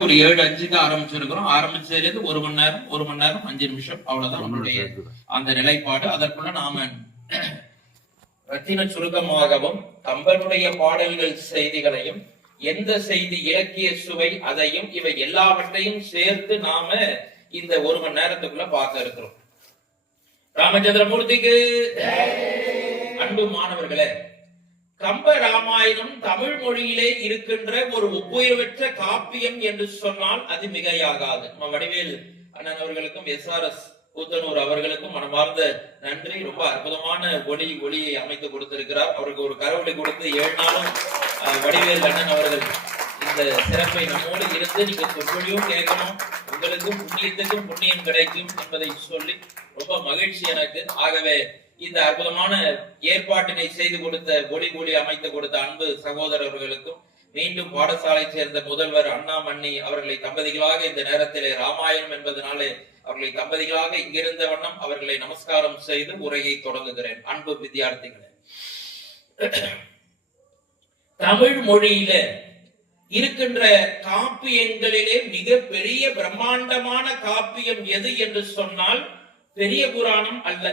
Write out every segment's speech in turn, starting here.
ஒரு 7:05க்கு ஆரம்பிச்சிருக்கிறோம். ஆரம்பிச்சதுல ஒரு மணி நேரம் 5 நிமிஷம் அவ்வளவுதான் நம்மளுடைய அந்த நிலைப்பாடு. அதற்குள்ள நாம ரத்தின சுருக்கமாகவும் கம்பனுடைய பாடல்கள் செய்திகளையும் எந்த செய்தி இலக்கிய சுவை அதையும் இவை எல்லாவற்றையும் சேர்த்து நாம இந்த ஒரு மணி நேரத்துக்குள்ள பார்க்க இருக்கிறோம். ராமச்சந்திரமூர்த்திக்கு அன்பு மாணவர்களே, கம்ப ராமாயணம் தமிழ் மொழியிலே இருக்கின்ற ஒரு ஒப்புயர்வற்ற காப்பியம் என்று சொன்னால் அது மிகையாகாது. நம்ம வடிவேல் அண்ணன் அவர்களுக்கும் SRS கூத்தனூர் அவர்களுக்கும் மனமார்ந்த நன்றி. ரொம்ப அற்புதமான ஒளியை அமைத்து கொடுத்திருக்கிறார். அவருக்கு ஒரு கரவொலி கொடுத்து 7 நாளும் வடிவேல் அண்ணன் அவர்கள் இந்த சிறப்பை நம்மோடு இருந்து நீங்க சொற்பொழியும் கேட்கணும், உங்களுக்கும் புண்ணியத்துக்கும் புண்ணியம் கிடைக்கும் என்பதை சொல்லி ரொம்ப மகிழ்ச்சி எனக்கு. ஆகவே இந்த அற்புதமான ஏற்பாட்டினை செய்து கொடுத்த ஒளி அமைத்து கொடுத்த அன்பு சகோதரர்களுக்கும் மீண்டும் பாடசாலை சேர்ந்த முதல்வர் அண்ணா மண்ணி அவர்களை தம்பதிகளாக இந்த நேரத்திலே ராமாயணம் என்பதனாலே அவர்களை தம்பதிகளாக இங்கிருந்த வண்ணம் அவர்களை நமஸ்காரம் செய்து உரையை தொடங்குகிறேன். அன்பு வித்தியார்த்திகளே, தமிழ் மொழியில இருக்கின்ற காப்பியங்களிலே மிக பெரிய பிரம்மாண்டமான காப்பியம் எது என்று சொன்னால் பெரிய புராணம் அல்ல.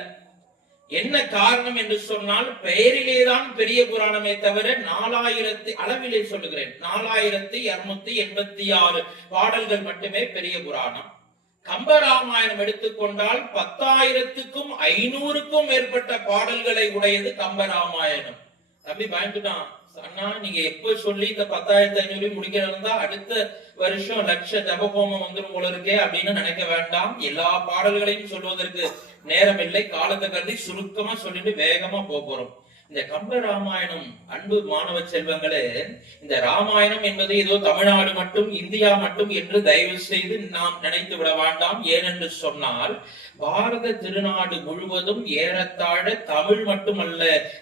என்ன காரணம் என்று சொன்னால் பெயரிலேதான் பெரிய புராணமே தவிர 4000 அளவிலே சொல்லுகிறேன் 4286 பாடல்கள் மட்டுமே பெரிய புராணம். கம்பராமாயணம் எடுத்துக்கொண்டால் 10,000க்கும் 500க்கும் மேற்பட்ட பாடல்களை உடையது கம்பராமாயணம். தம்பி பயந்துட்டான், அண்ணா நீங்க எப்ப சொல்லி இந்த 10,500 முடிக்கிறதா அடுத்த வருஷம் லட்ச ஜபஹோமம் வந்துடும் போல இருக்கே அப்படின்னு நினைக்க வேண்டாம். எல்லா பாடல்களையும் சொல்வதற்கு நேரம் இல்லை, காலத்தை கருதி சுருக்கமா சொல்லிட்டு வேகமா போறோம். இந்த கம்ப ராமாயணம் அன்பு மாணவ செல்வங்களே, இந்த ராமாயணம் என்பது ஏதோ தமிழ்நாடு மட்டும் இந்தியா மட்டும் என்று தயவு செய்து நாம் நினைத்து விட வேண்டாம். ஏனென்று சொன்னால் பாரத திருநாடு முழுவதும் ஏறத்தாழ தமிழ் மட்டுமல்ல,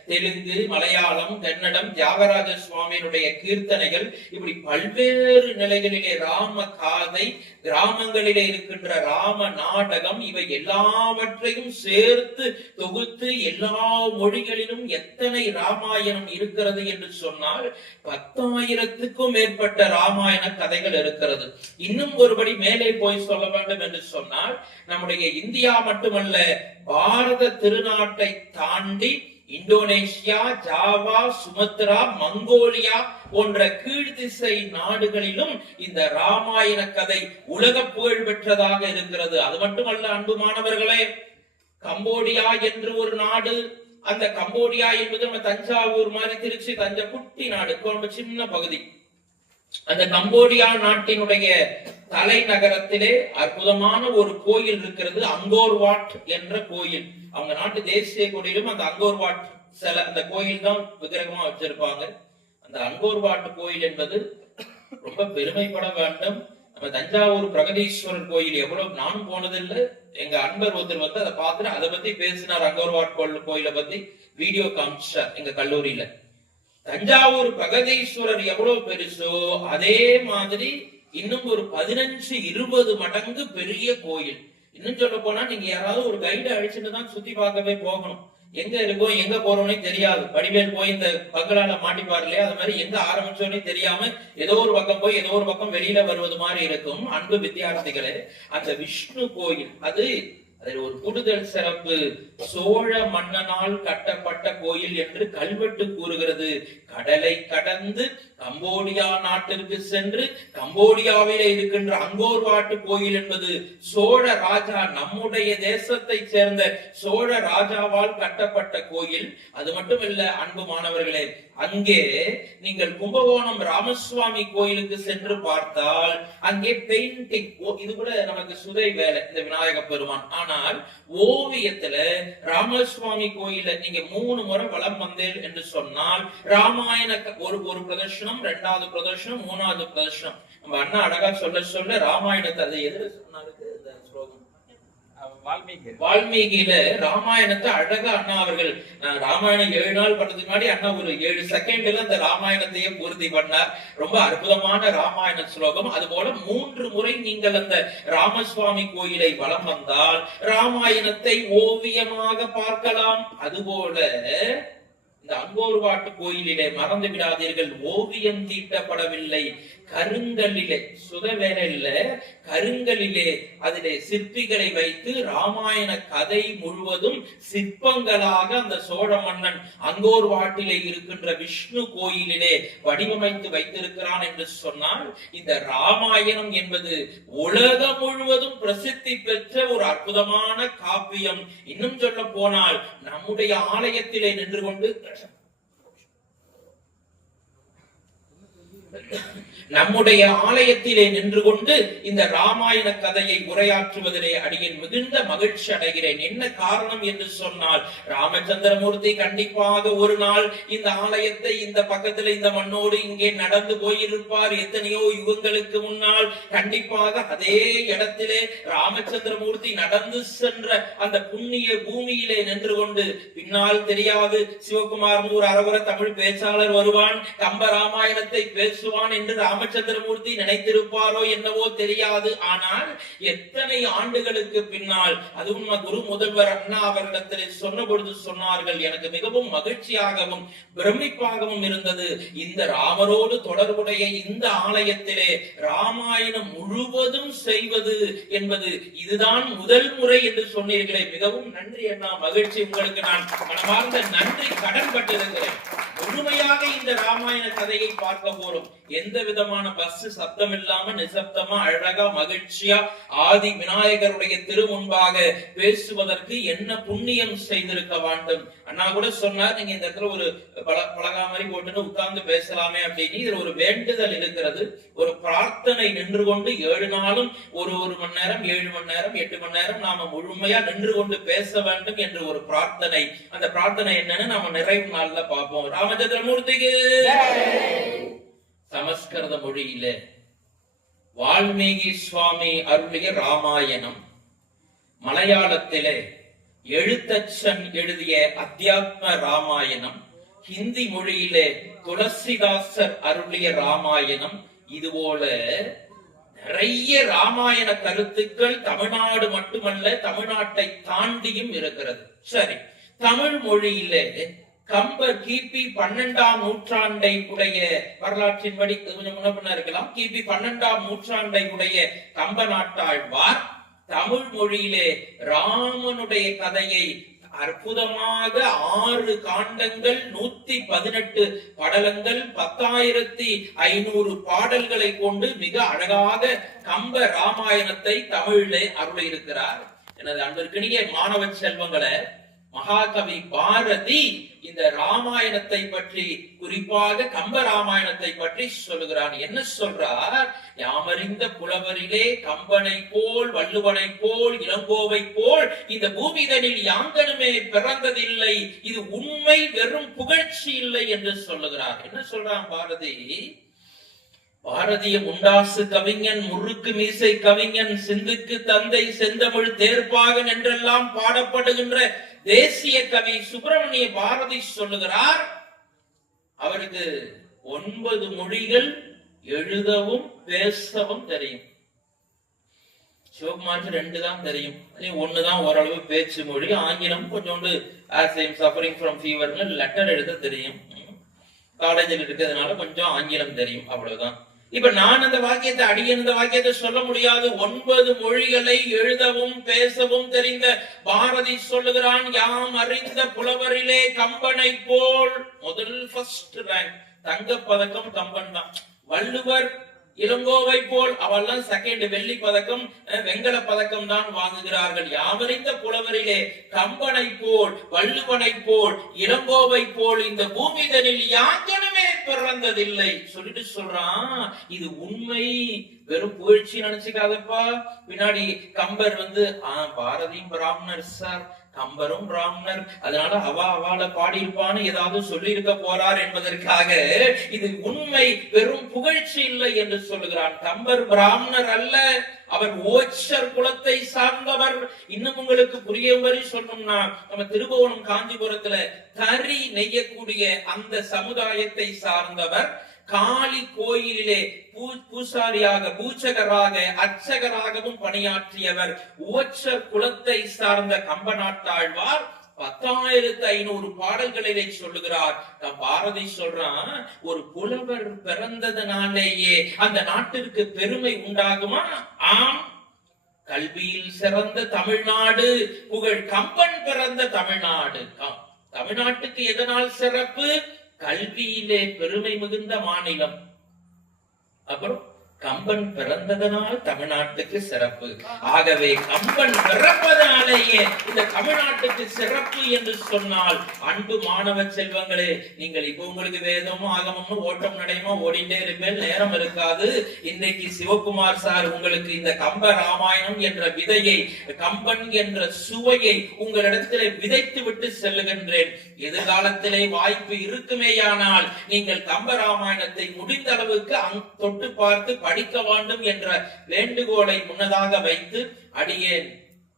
தெலுங்கு, மலையாளம், கன்னடம், தியாகராஜ சுவாமியினுடைய கீர்த்தனைகள், இப்படி பல்வேறு நிலைகளிலே ராம காதை, கிராமங்களிலே இருக்கின்ற ராம நாடகம், இவை எல்லாவற்றையும் சேர்த்து தொகுத்து எல்லா மொழிகளிலும் எத்தனை ராமாயணம் இருக்கிறது என்று சொன்னால் 10,000க்கும் மேற்பட்ட ராமாயண கதைகள் இருக்கிறது. இன்னும் ஒருபடி மேலே போய் சொல்ல வேண்டும் என்று சொன்னால் நம்முடைய இந்தியா மட்டுமல்ல, பாரத திருநாட்டை தாண்டி இந்தோனேஷியா, ஜாவா, சுமத்ரா, மங்கோலியா போன்ற கீழ்திசை நாடுகளிலும் இந்த ராமாயண கதை உலக புகழ் பெற்றதாக இருக்கிறது. அது மட்டுமல்ல அன்பு மாணவர்களே, கம்போடியா என்று ஒரு நாடு, அந்த கம்போடியா என்பது நம்ம தஞ்சாவூர் மாதிரி திருச்சி தஞ்சை குட்டி நாடு, ரொம்ப சின்ன பகுதி. அந்த கம்போடியா நாட்டினுடைய தலைநகரத்திலே அற்புதமான ஒரு கோயில் இருக்கிறது, அங்கோர் வாட் என்ற கோயில். அவங்க நாட்டு தேசிய கொடியிலும் அந்த அங்கோர் வாட் சில அந்த கோயில் தான் விக்கிரகமா வச்சிருப்பாங்க. அந்த அங்கோர் வாட் கோயில் என்பது ரொம்ப பெருமைப்பட வேண்டும். நம்ம தஞ்சாவூர் பிரகதீஸ்வரர் கோயில் எவ்வளவு நானும் போனதில்லை, எங்க அன்பர் ஒருத்தர் வந்து அதை பார்த்துட்டு அதை பத்தி பேசினார். அங்கோர் வாட் கோயிலை பத்தி வீடியோ காமிச்சார் எங்க கல்லூரியில. தஞ்சாவூர் பிரகதீஸ்வரர் எவ்வளவு பெருசோ அதே மாதிரி இன்னும் ஒரு 15-20 மடங்கு பெரிய கோயில். இன்னும் சொல்ல போனா நீங்க யாராவது ஒரு கைடு அழிச்சுட்டு தான் சுத்தி பார்க்கவே போகணும். எங்க இருக்கோம் எங்க போறோம்னே தெரியாது. வடிவேல் போய் இந்த பங்களால மாட்டிப்பாரு இல்லையா, அது மாதிரி எங்க ஆரம்பிச்சோன்னே தெரியாம ஏதோ ஒரு பக்கம் போய் ஏதோ ஒரு பக்கம் வெளியில வருவது மாதிரி இருக்கும். அன்பு வித்தியார்த்திகளே, அந்த விஷ்ணு கோயில் அதில் ஒரு கூடுதல் சிறப்பு. சோழ மன்னனால் கட்டப்பட்ட கோயில் என்று கல்வெட்டு கூறுகிறது. கடலை கடந்து கம்போடியா நாட்டிற்கு சென்று கம்போடியாவிலே இருக்கின்ற அங்கோர் வாட் கோயில் என்பது சோழ ராஜா, நம்முடைய தேசத்தை சேர்ந்த சோழ ராஜாவால் கட்டப்பட்ட கோயில். அது மட்டுமல்ல அன்பு மாணவர்களே, அங்கே நீங்கள் கும்பகோணம் ராமசுவாமி கோயிலுக்கு சென்று பார்த்தால் அங்கே பெயிண்டிங், இது கூட நமக்கு சுதை வேலை இந்த விநாயக பெருமான். ஆனால் ஓவியத்துல ராமசுவாமி கோயில நீங்க 3 முறை வலம் வந்தேன் என்று சொன்னால் ராமாயண ஒரு பிரதர்ஷனம், 2வது பிரதர்ஷனம், 3வது பிரதர்ஷனம். நம்ம அண்ணா அழகா சொல்ல ராமாயணத்தை அது எதிர சொன்னாரு வால்மீகியில ராமாயணத்தை அழகா அண்ணா அவர்கள், ராமாயணம் 7 நாள் பண்ணதுக்கு முன்னாடி அண்ணா ஒரு 7 செகண்ட்ல அந்த ராமாயணத்தையே பூர்த்தி பண்ணார். ரொம்ப அற்புதமான ராமாயண ஸ்லோகம். அது போல 3 முறை நீங்கள் அந்த ராமசுவாமி கோயிலை வலம் வந்தால் ராமாயணத்தை ஓவியமாக பார்க்கலாம். அதுபோல இந்த அங்கோர் வாட் கோயிலிலே மறந்து விடாதீர்கள், ஓவியம் தீட்டப்படவில்லை, கருங்கல்லிலே, சுத வேற இல்ல, கருங்கல்லிலே அதிலே சிற்பிகளை வைத்து ராமாயண கதை முழுவதும் சிற்பங்களாக அந்த சோழ மன்னன் அங்கோர் வாட்டிலே இருக்கின்ற விஷ்ணு கோயிலிலே வடிவமைத்து வைத்திருக்கிறான் என்று சொன்னால், இந்த ராமாயணம் என்பது உலகம் முழுவதும் பிரசித்தி பெற்ற ஒரு அற்புதமான காப்பியம். இன்னும் சொல்ல போனால் நம்முடைய ஆலயத்திலே நின்று கொண்டு இந்த ராமாயண கதையை உரையாற்றுவதிலே அடியேன் மிகுந்த மகிழ்ச்சி அடைகிறேன். என்ன காரணம் என்று சொன்னால், ராமச்சந்திரமூர்த்தி கண்டிப்பாக ஒரு நாள் இந்த ஆலயத்தை இந்த பக்கத்துல இந்த மண்ணோடு இங்கே நடந்து போயிருப்பார். எத்தனையோ யுகங்களுக்கு முன்னால் கண்டிப்பாக அதே இடத்திலே ராமச்சந்திரமூர்த்தி நடந்து சென்ற அந்த புண்ணிய பூமியிலே நின்று கொண்டு, பின்னால் தெரியாது சிவகுமார் நூறு அரவர தமிழ் பேச்சாளர் வருவான், கம்ப ராமாயணத்தை பேசுவான் என்று ராமச்சந்திரமூர்த்தி நினைத்திருப்பாரோ என்னவோ தெரியாது. ஆனால் எத்தனை ஆண்டுகளுக்கு பின்னால், அதுவும் குரு முதல்வர் அண்ணா அவர்களிடத்திலே சொன்ன பொழுது சொன்னார்கள், எனக்கு மிகவும் மகிழ்ச்சியாகவும் பிரமிப்பாகவும் இருந்தது. இந்த ராமரோடு தொடர்புடைய இந்த ஆலயத்திலே ராமாயணம் முழுவதும் செய்வது என்பது இதுதான் முதல் முறை என்று சொன்னீர்களே. மிகவும் நன்றி அண்ணா, மகிழ்ச்சி. உங்களுக்கு நான் மனமார்ந்த நன்றி கடன் பட்டிருக்கிறேன். முழுமையாக இந்த ராமாயண கதையை பார்க்க போறோம். எந்த விதமான பஸ் சப்தம் இல்லாம நிசப்தமா அழகா மகிழ்ச்சியா ஆதி விநாயகருடைய திருமுன்பாக பேசுவதற்கு என்ன புண்ணியம் செய்திருக்க வேண்டும். அண்ணா கூட சொன்னார், நீங்க இந்த இடத்துல ஒரு பலகா மாதிரி போட்டுன்னு உட்கார்ந்து பேசலாமே அப்படின்னு. இதுல ஒரு வேண்டுதல் இருக்கிறது, ஒரு பிரார்த்தனை. நின்று கொண்டு 7 நாளும் ஒரு மணி நேரம், 7 மணி நேரம், 8 மணி நேரம் நாம முழுமையா நின்று கொண்டு பேச வேண்டும் என்று ஒரு பிரார்த்தனை. அந்த பிரார்த்தனை என்னன்னு நாம நிறைவு நாள்ல பார்ப்போம். ராமச்சந்திரமூர்த்திக்கு சமஸ்கிருத மொழியிலே வால்மீகி சுவாமி அருளிய ராமாயணம், மலையாளத்திலே எழுத்தச்சன் எழுதிய அத்தியாத்ம ராமாயணம், ஹிந்தி மொழியிலே துளசிதாசர் அருளிய ராமாயணம், இதுபோல நிறைய ராமாயண கருத்துக்கள் தமிழ்நாடு மட்டுமல்ல தமிழ்நாட்டை தாண்டியும் இருக்கிறது. சரி, தமிழ் மொழியிலே கம்பர் கிபி 12ஆம் நூற்றாண்டை உடைய வரலாற்றின்படி கொஞ்சம் முன்ன இருக்கலாம். கிபி 12ஆம் நூற்றாண்டை உடைய கம்ப நாட்டாழ்வார் தமிழ் மொழியிலே ராமனுடைய கதையை அற்புதமாக 6 காண்டங்கள், 118 படலங்கள், 10,500 பாடல்களை கொண்டு மிக அழகாக கம்ப ராமாயணத்தை தமிழிலே அருளியிருக்கிறார். எனது அன்பிற்கினிய மாணவ செல்வங்களை, மகாகவி பாரதி இந்த ராமாயணத்தை பற்றி, குறிப்பாக கம்ப ராமாயணத்தை பற்றி சொல்லுகிறான். என்ன சொல்றார்? யாமறிந்த புலவரிலே கம்பனை போல், வள்ளுவனை போல், இளங்கோவை போல் இந்த பூமிதனில் யாங்கனுமே பிறந்ததில்லை. இது உண்மை, வெறும் புகழ்ச்சி இல்லை என்று சொல்லுகிறார். என்ன சொல்றான் பாரதி? பாரதிய முண்டாசு கவிஞன், முறுக்கு மீசை கவிஞன், சிந்துக்கு தந்தை, செந்தமிழ் தேர்ப்பாகன் என்றெல்லாம் பாடப்படுகின்ற தேசிய கவி சுப்பிரமணிய பாரதி சொல்லுகிறார், அவருக்கு 9 மொழிகள் எழுதவும் பேசவும் தெரியும். சிவகுமாருக்கு 2 தான் தெரியும், 1 தான் ஓரளவு பேச்சு மொழி. ஆங்கிலம் கொஞ்சோண்டு as I am suffering from fever letter எழுத தெரியும். காலேஜில் இருக்கிறதுனால கொஞ்சம் ஆங்கிலம் தெரியும், அவ்வளவுதான். இப்ப நான் அந்த வாக்கியத்தை, அடியேன் இந்த வாக்கியத்தை சொல்ல முடியாது. 9 மொழிகளை எழுதவும் பேசவும் தெரிந்த பாரதி சொல்லுகிறான், யாம் அறிந்த புலவரிலே கம்பனை போல். முதல் ஃபர்ஸ்ட் ரேங்க், தங்க பதக்கம் கம்பன் தான். வள்ளுவர், இளங்கோவை போல் அவெல்லாம் செகண்ட், வெள்ளி பதக்கம், வெங்கல பதக்கம் தான் வாங்குகிறார்கள். யாமறிந்த புலவரிலே கம்பனை போல், வள்ளுவனை போல், இளங்கோவை போல் இந்த பூமிதனில் யாங்கனுமே பிறந்ததில்லை சொல்லிட்டு சொல்றான். இது உண்மை, வெறும் புகழ்ச்சி நினைச்சுக்காதப்பா. பின்னாடி கம்பர் பாரதியும் பிராமணர் சார், கம்பரும் பிராமணர், அதனால அவாள பாடியிருப்பான்னு ஏதாவது சொல்லி இருக்க போறார் என்பதற்காக இது உண்மை, வெறும் புகழ்ச்சி இல்லை என்று சொல்லுகிறான். கம்பர் பிராமணர் அல்ல, அவர் ஓச்சர் குலத்தை சார்ந்தவர். இன்னும் உங்களுக்கு புரியும்படி சொல்லணும்னா, நம்ம திருபுவனம் காஞ்சிபுரத்துல தறி நெய்யக்கூடிய அந்த சமுதாயத்தை சார்ந்தவர். காளி கோயிலிலே பூசாரியாக, பூச்சகராக, அர்ச்சகராகவும் பணியாற்றியவர். உவச்சர் குலத்தை சார்ந்த கம்ப நாட்டாழ்வார் 10,500 பாடல்களிலே சொல்லுகிறார். பாரதி சொல்றான், ஒரு புலவர் பிறந்ததனாலேயே அந்த நாட்டிற்கு பெருமை உண்டாகுமா? ஆம். கல்வியில் சிறந்த தமிழ்நாடு, புகழ் கம்பன் பிறந்த தமிழ்நாடு. தமிழ்நாட்டுக்கு எதனால் சிறப்பு? கல்வியிலே பெருமை மிகுந்த மாநிலம். அப்புறம் கம்பன் பிறந்ததனால் தமிழ்நாட்டுக்கு சிறப்பு. ஆகவே கம்பன் பிறப்பதனாலேயே இந்த தமிழ்நாட்டுக்கு சிறப்பு என்று சொன்னால், அன்பு மாணவ செல்வங்களே, நீங்கள் இப்போ உங்களுக்கு வேதமும் ஆகமும் ஓட்டம் நடையுமா ஓடிட்டே இருப்பேன், நேரம் இருக்காது. இன்றைக்கு சிவகுமார் சார் உங்களுக்கு இந்த கம்ப ராமாயணம் என்ற விதையை, கம்பன் என்ற சுவையை உங்களிடத்திலே விதைத்து விட்டு செல்லுகின்றேன். எதிர்காலத்திலே வாய்ப்பு இருக்குமேயானால் நீங்கள் கம்ப ராமாயணத்தை முடிந்த அளவுக்கு தொட்டு பார்த்து படிக்க வேண்டும் என்ற வேண்டுகோளை முன்னதாக வைத்து, அடியேன்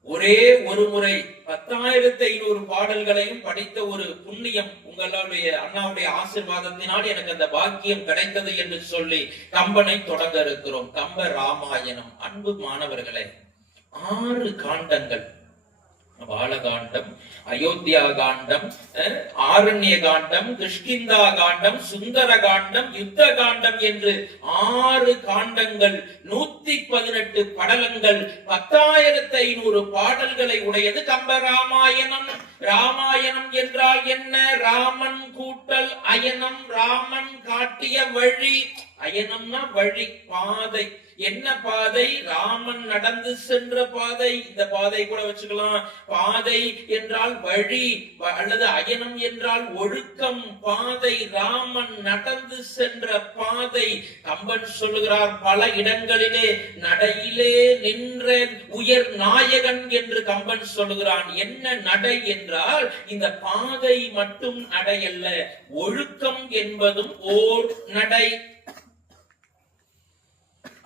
ஒரே ஒரு முறை 10,500 பாடல்களையும் படித்த ஒரு புண்ணியம் உங்களுடைய அண்ணாவுடைய ஆசீர்வாதத்தினால் எனக்கு அந்த பாக்கியம் கிடைத்தது என்று சொல்லி கம்பனை தொடங்க இருக்கிறோம். கம்ப ராமாயணம். அன்பு மாணவர்களே, 6 காண்டங்கள், பாலகாண்டம், அயோத்தியா காண்டம், ஆரண்ய காண்டம், கிஷ்கிந்தா காண்டம், சுந்தர காண்டம், யுத்த காண்டம் என்று 6 காண்டங்கள், 118 படலங்கள், 10,500 பாடல்களை உடையது கம்பராமாயணம். ராமாயணம் என்றால் என்ன? ராமன் கூட்டல் அயனம், ராமன் காட்டிய வழி. அயனம்னா வழி, பாதை. என்ன பாதை? ராமன் நடந்து சென்ற பாதை. இந்த பாதை கூட வச்சுக்கலாம். பாதை என்றால் வழி, அல்லது அயனம் என்றால் ஒழுக்கம், பாதை. ராமன் நடந்து சென்ற பாதை. கம்பன் சொல்லுகிறார் பல இடங்களிலே, நடையிலே நின்ற உயர் நாயகன் என்று கம்பன் சொல்லுகிறான். என்ன நடை என்றால் இந்த பாதை மட்டும் நடை அல்ல, ஒழுக்கம் என்பதும் ஓர் நடை.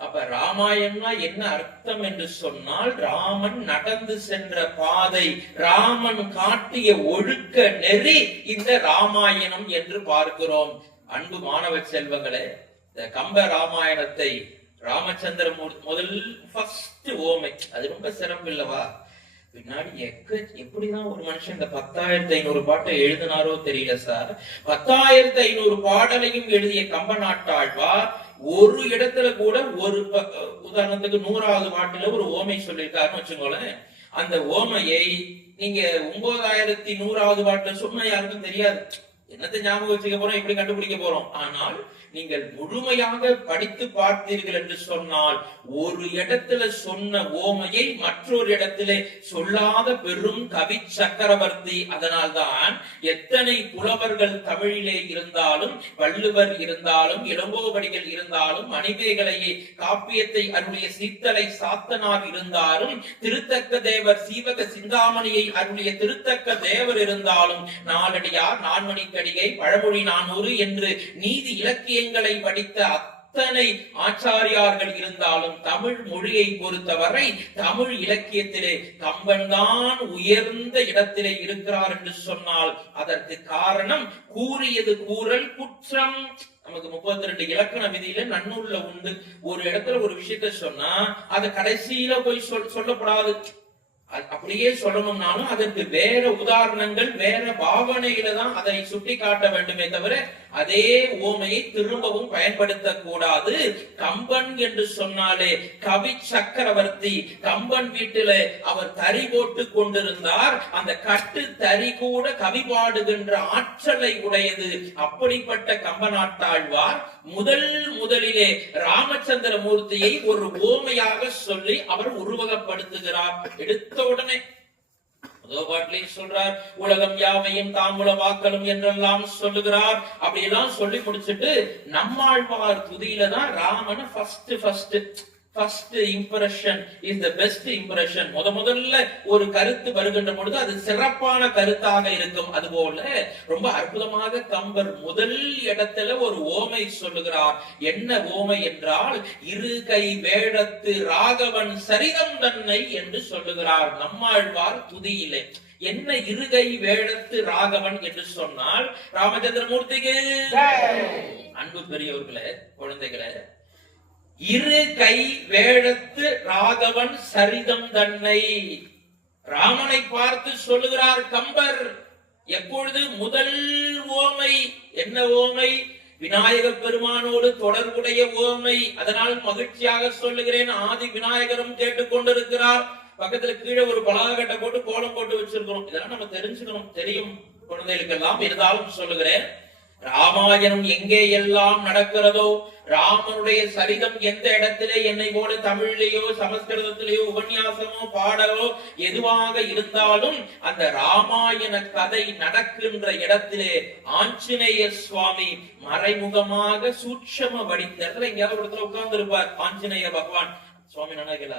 அப்ப ராமாயணம்னா என்ன அர்த்தம் என்று சொன்னால், ராமன் நடந்து சென்ற பாதை, ராமன் காட்டிய ஒழுக்க நெறி இந்த ராமாயணம் என்று பார்க்கிறோம். அன்பு மாணவ செல்வங்களே, இந்த கம்ப ராமாயணத்தை ராமச்சந்திரமூர்த்தி முதல் ஃபர்ஸ்ட் ஓமை, அது ரொம்ப சிறப்பு இல்லவா? பின்னாடி எப்படிதான் ஒரு மனுஷன் இந்த 10,500 பாட்டை எழுதினாரோ தெரியல சார். 10,500 பாடலையும் எழுதிய கம்ப நாட்டாழ்வார் ஒரு இடத்துல கூட ஒரு உதாரணத்துக்கு 100வது பாட்டுல ஒரு ஓமை சொல்லியிருக்காருன்னு வச்சுக்கோங்களேன். அந்த ஓமையை நீங்க 9,100வது பாட்டுல சொன்னா யாருக்கும் தெரியாது. என்னத்தை ஞாபகம் வச்சுக்க போறோம், எப்படி கண்டுபிடிக்க போறோம்? ஆனால் நீங்கள் முழுமையாக படித்து பார்த்தீர்கள் என்று சொன்னால், ஒரு இடத்துல சொன்ன ஓமையை மற்றொரு இடத்திலே சொல்லாத பெரும் கவி சக்கரவர்த்தி. அதனால்தான் எத்தனை புலவர்கள் தமிழிலே இருந்தாலும், வள்ளுவர் இருந்தாலும், இளங்கோவடிகள் இருந்தாலும், மணிமேகலையை காப்பியத்தை அருளிய சீத்தலை சாத்தனார் இருந்தாலும், திருத்தக்க தேவர் சீவக சிந்தாமணியை அருளிய திருத்தக்க தேவர் இருந்தாலும், நாலடியார், நான்மணிக்கடிகை, பழமொழி 400 என்று நீதி இலக்கியங்களை படித்த அத்தனை ஆச்சாரியார்கள் இருந்தாலும், தமிழ் மொழியை பொறுத்தவரை தமிழ் இலக்கியத்திலே கம்பன் தான் உயர்ந்த இடத்திலே இருக்கிறார் என்று சொன்னால், அதற்கு காரணம் கூறியது கூறல் குற்றம். நமக்கு 32 இலக்கண விதியில நன்னூல்ல உண்டு. ஒரு இடத்துல ஒரு விஷயத்த சொன்னா அதை கடைசியில போய் சொல்லப்படாது. அப்படியே சொல்லணும்னாலும் அதற்கு வேற உதாரணங்கள், வேற பாவனையில தான் அதை சுட்டி காட்ட வேண்டுமே தவிர அதே ஓமையை திரும்பவும் பயன்படுத்த கூடாது. கம்பன் என்று சொன்னாலே கவி சக்கரவர்த்தி. கம்பன் வீட்டில அவர் தறி போட்டு கொண்டிருந்தார். அந்த கட்டு தறி கூட கவி பாடுகின்ற ஆற்றலை உடையது. அப்படிப்பட்ட கம்பநாட்டாழ்வார் முதலிலே ராமச்சந்திரமூர்த்தியை ஒரு ஓமையாக சொல்லி அவர் உருவகப்படுத்துகிறார். எடுத்த உடனே சொல்றார், உலகம் யாவையும் தாம் உலவாக்கலும் என்றெல்லாம் சொல்லுகிறார். அப்படி எல்லாம் சொல்லி முடிச்சுட்டு நம்மாழ்வார் துதியில தான் ராமனை first impression is the best impression. முதல்ல ஒரு கருத்து வருகின்ற பொழுது அது சிறப்பான கருத்தாக இருக்கும். அதுபோல ரொம்ப அற்புதமாக கம்பர் முதல் இடத்துல ஒரு ஓமை சொல்லுகிறார். என்ன ஓமை என்றால், இரு கை வேடத்து ராகவன் சரிதம் தன்னை என்று சொல்லுகிறார் நம்மாழ்வார் துதியிலே. என்ன இருகை வேடத்து ராகவன் என்று சொன்னால், ராமச்சந்திரமூர்த்திக்கு அன்பு பெரியவர்களே, குழந்தைகளே, இரு கை வேடத்து ராகவன் சரிதம் தன்னை. ராமனை பார்த்து சொல்லுகிறார் கம்பர். எப்பொழுது? முதல் ஓமை. என்ன ஓமை? விநாயக பெருமானோடு தொடர்புடைய ஓமை. அதனால் மகிழ்ச்சியாக சொல்லுகிறேன். ஆதி விநாயகரும் கேட்டுக்கொண்டிருக்கிறார். பக்கத்துல கீழே ஒரு பலகட்டை போட்டு கோலம் போட்டு வச்சிருக்கிறோம். இதெல்லாம் நம்ம தெரிஞ்சுக்கணும், தெரியும் குழந்தைகளுக்கெல்லாம். இருந்தாலும் சொல்லுகிறேன், ராமாயணம் எங்கே எல்லாம் நடக்கிறதோ, ராமனுடைய சரிதம் எந்த இடத்திலே என்னை போல தமிழிலேயோ சமஸ்கிருதத்திலேயோ உபன்யாசமோ பாடலோ எதுவாக இருந்தாலும் அந்த ராமாயண கதை நடக்கின்ற இடத்திலே ஆஞ்சநேய சுவாமி மறைமுகமாக சூட்சம வடித்தத்துல எங்கேயாவது ஒரு இடத்துல உட்கார்ந்து இருப்பார் ஆஞ்சநேய பகவான். சுவாமி நினைக்கல,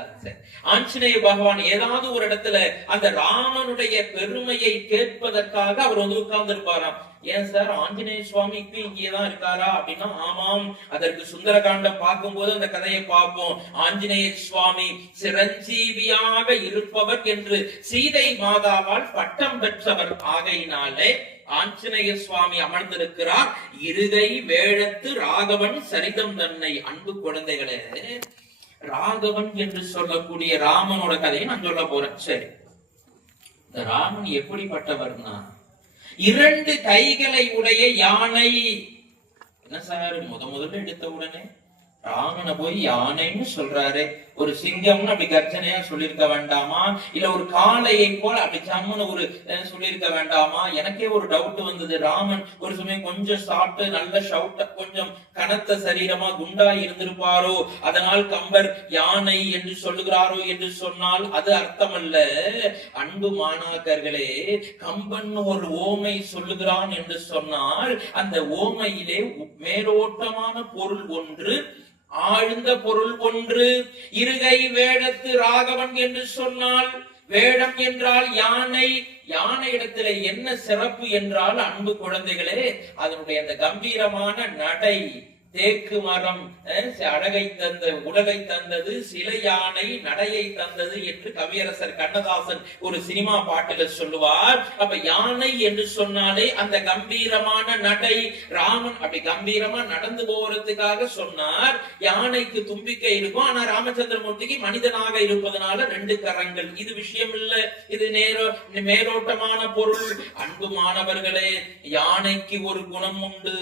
ஆஞ்சநேய பகவான் ஏதாவது ஒரு இடத்துல அந்த ராமனுடைய பெருமையை கேட்பதற்காக அவர் வந்து உட்கார்ந்து இருப்பாராம். ஏன் சார் ஆஞ்சநேய சுவாமி இப்ப இங்கேதான் இருக்காரா அப்படின்னா, ஆமாம், அதற்கு சுந்தரகாண்டம் பார்க்கும் போது அந்த கதையை பார்ப்போம். ஆஞ்சநேய சுவாமி சிரஞ்சீவியாக இருப்பவர் என்று சீதை மாதாவால் பட்டம் பெற்றவர் ஆகையினாலே ஆஞ்சநேய சுவாமி அமர்ந்திருக்கிறார். இருகை வேழத்து ராகவன் சரிதம் தன்னை. அன்பு குழந்தைகளே, ராகவன் என்று சொல்லக்கூடிய ராமனோட கதையை நான் சொல்ல போறேன். சரி, இந்த ராமன் எப்படிப்பட்டவர்னா, 2 கைகளை உடைய யானை. என்ன சார் முதல்ல எடுத்த உடனே ராமனை போய் யானைன்னு சொல்றாரு? ஒரு சிங்கம்னு அப்படி கர்ஜனையா சொல்லிருக்க வேண்டாமா? இல்ல ஒரு காளையை போல அப்படி சம்மனு ஒரு சொல்லிருக்க வேண்டாமா? எனக்கே ஒரு டவுட் வந்தது. ராமன் ஒரு சமயம் கொஞ்சம் சாப்பிட்டு நல்ல ஷவுட்ட கொஞ்சம் கனத்த சரீரமா குண்டா இருந்திருப்பாரோ, அதனால் கம்பர் யானை என்று சொல்லுகிறாரோ என்று சொன்னால் அது அர்த்தமல்ல. அன்பு மாணாக்கர்களே, கம்பன் ஒரு ஓமை சொல்லுகிறான் என்று சொன்னால் அந்த ஓமையிலே மேலோட்டமான பொருள் ஒன்று, ஆழ்ந்த பொருள் ஒன்று. இருகை வேடத்து ராகவன் என்று சொன்னால், வேடம் என்றால் யானை. யானை இடத்துல என்ன சிறப்பு என்றால், அன்பு குழந்தைகளே, அதனுடைய அந்த கம்பீரமான நடை, தேக்கு மரம் அழகை தந்த உடலை தந்தது, சிலை யானை நடையை தந்தது என்று கவியரசர் கண்ணதாசன் ஒரு சினிமா பாட்டுல சொல்லுவார். அப்ப யானை என்று சொன்னாலே அந்த கம்பீரமான நடை. ராமன் அப்படி கம்பீரமா நடந்து போறதுக்காக சொன்னார். யானைக்கு தும்பிக்கை இருக்கும், ஆனா ராமச்சந்திரமூர்த்திக்கு மனிதனாக இருப்பதனால 2 கரங்கள். இது விஷயம் இல்ல, இது மேலோட்டமான பொருள். அன்பு மாணவர்களே, யானைக்கு ஒரு குணம் உண்டு.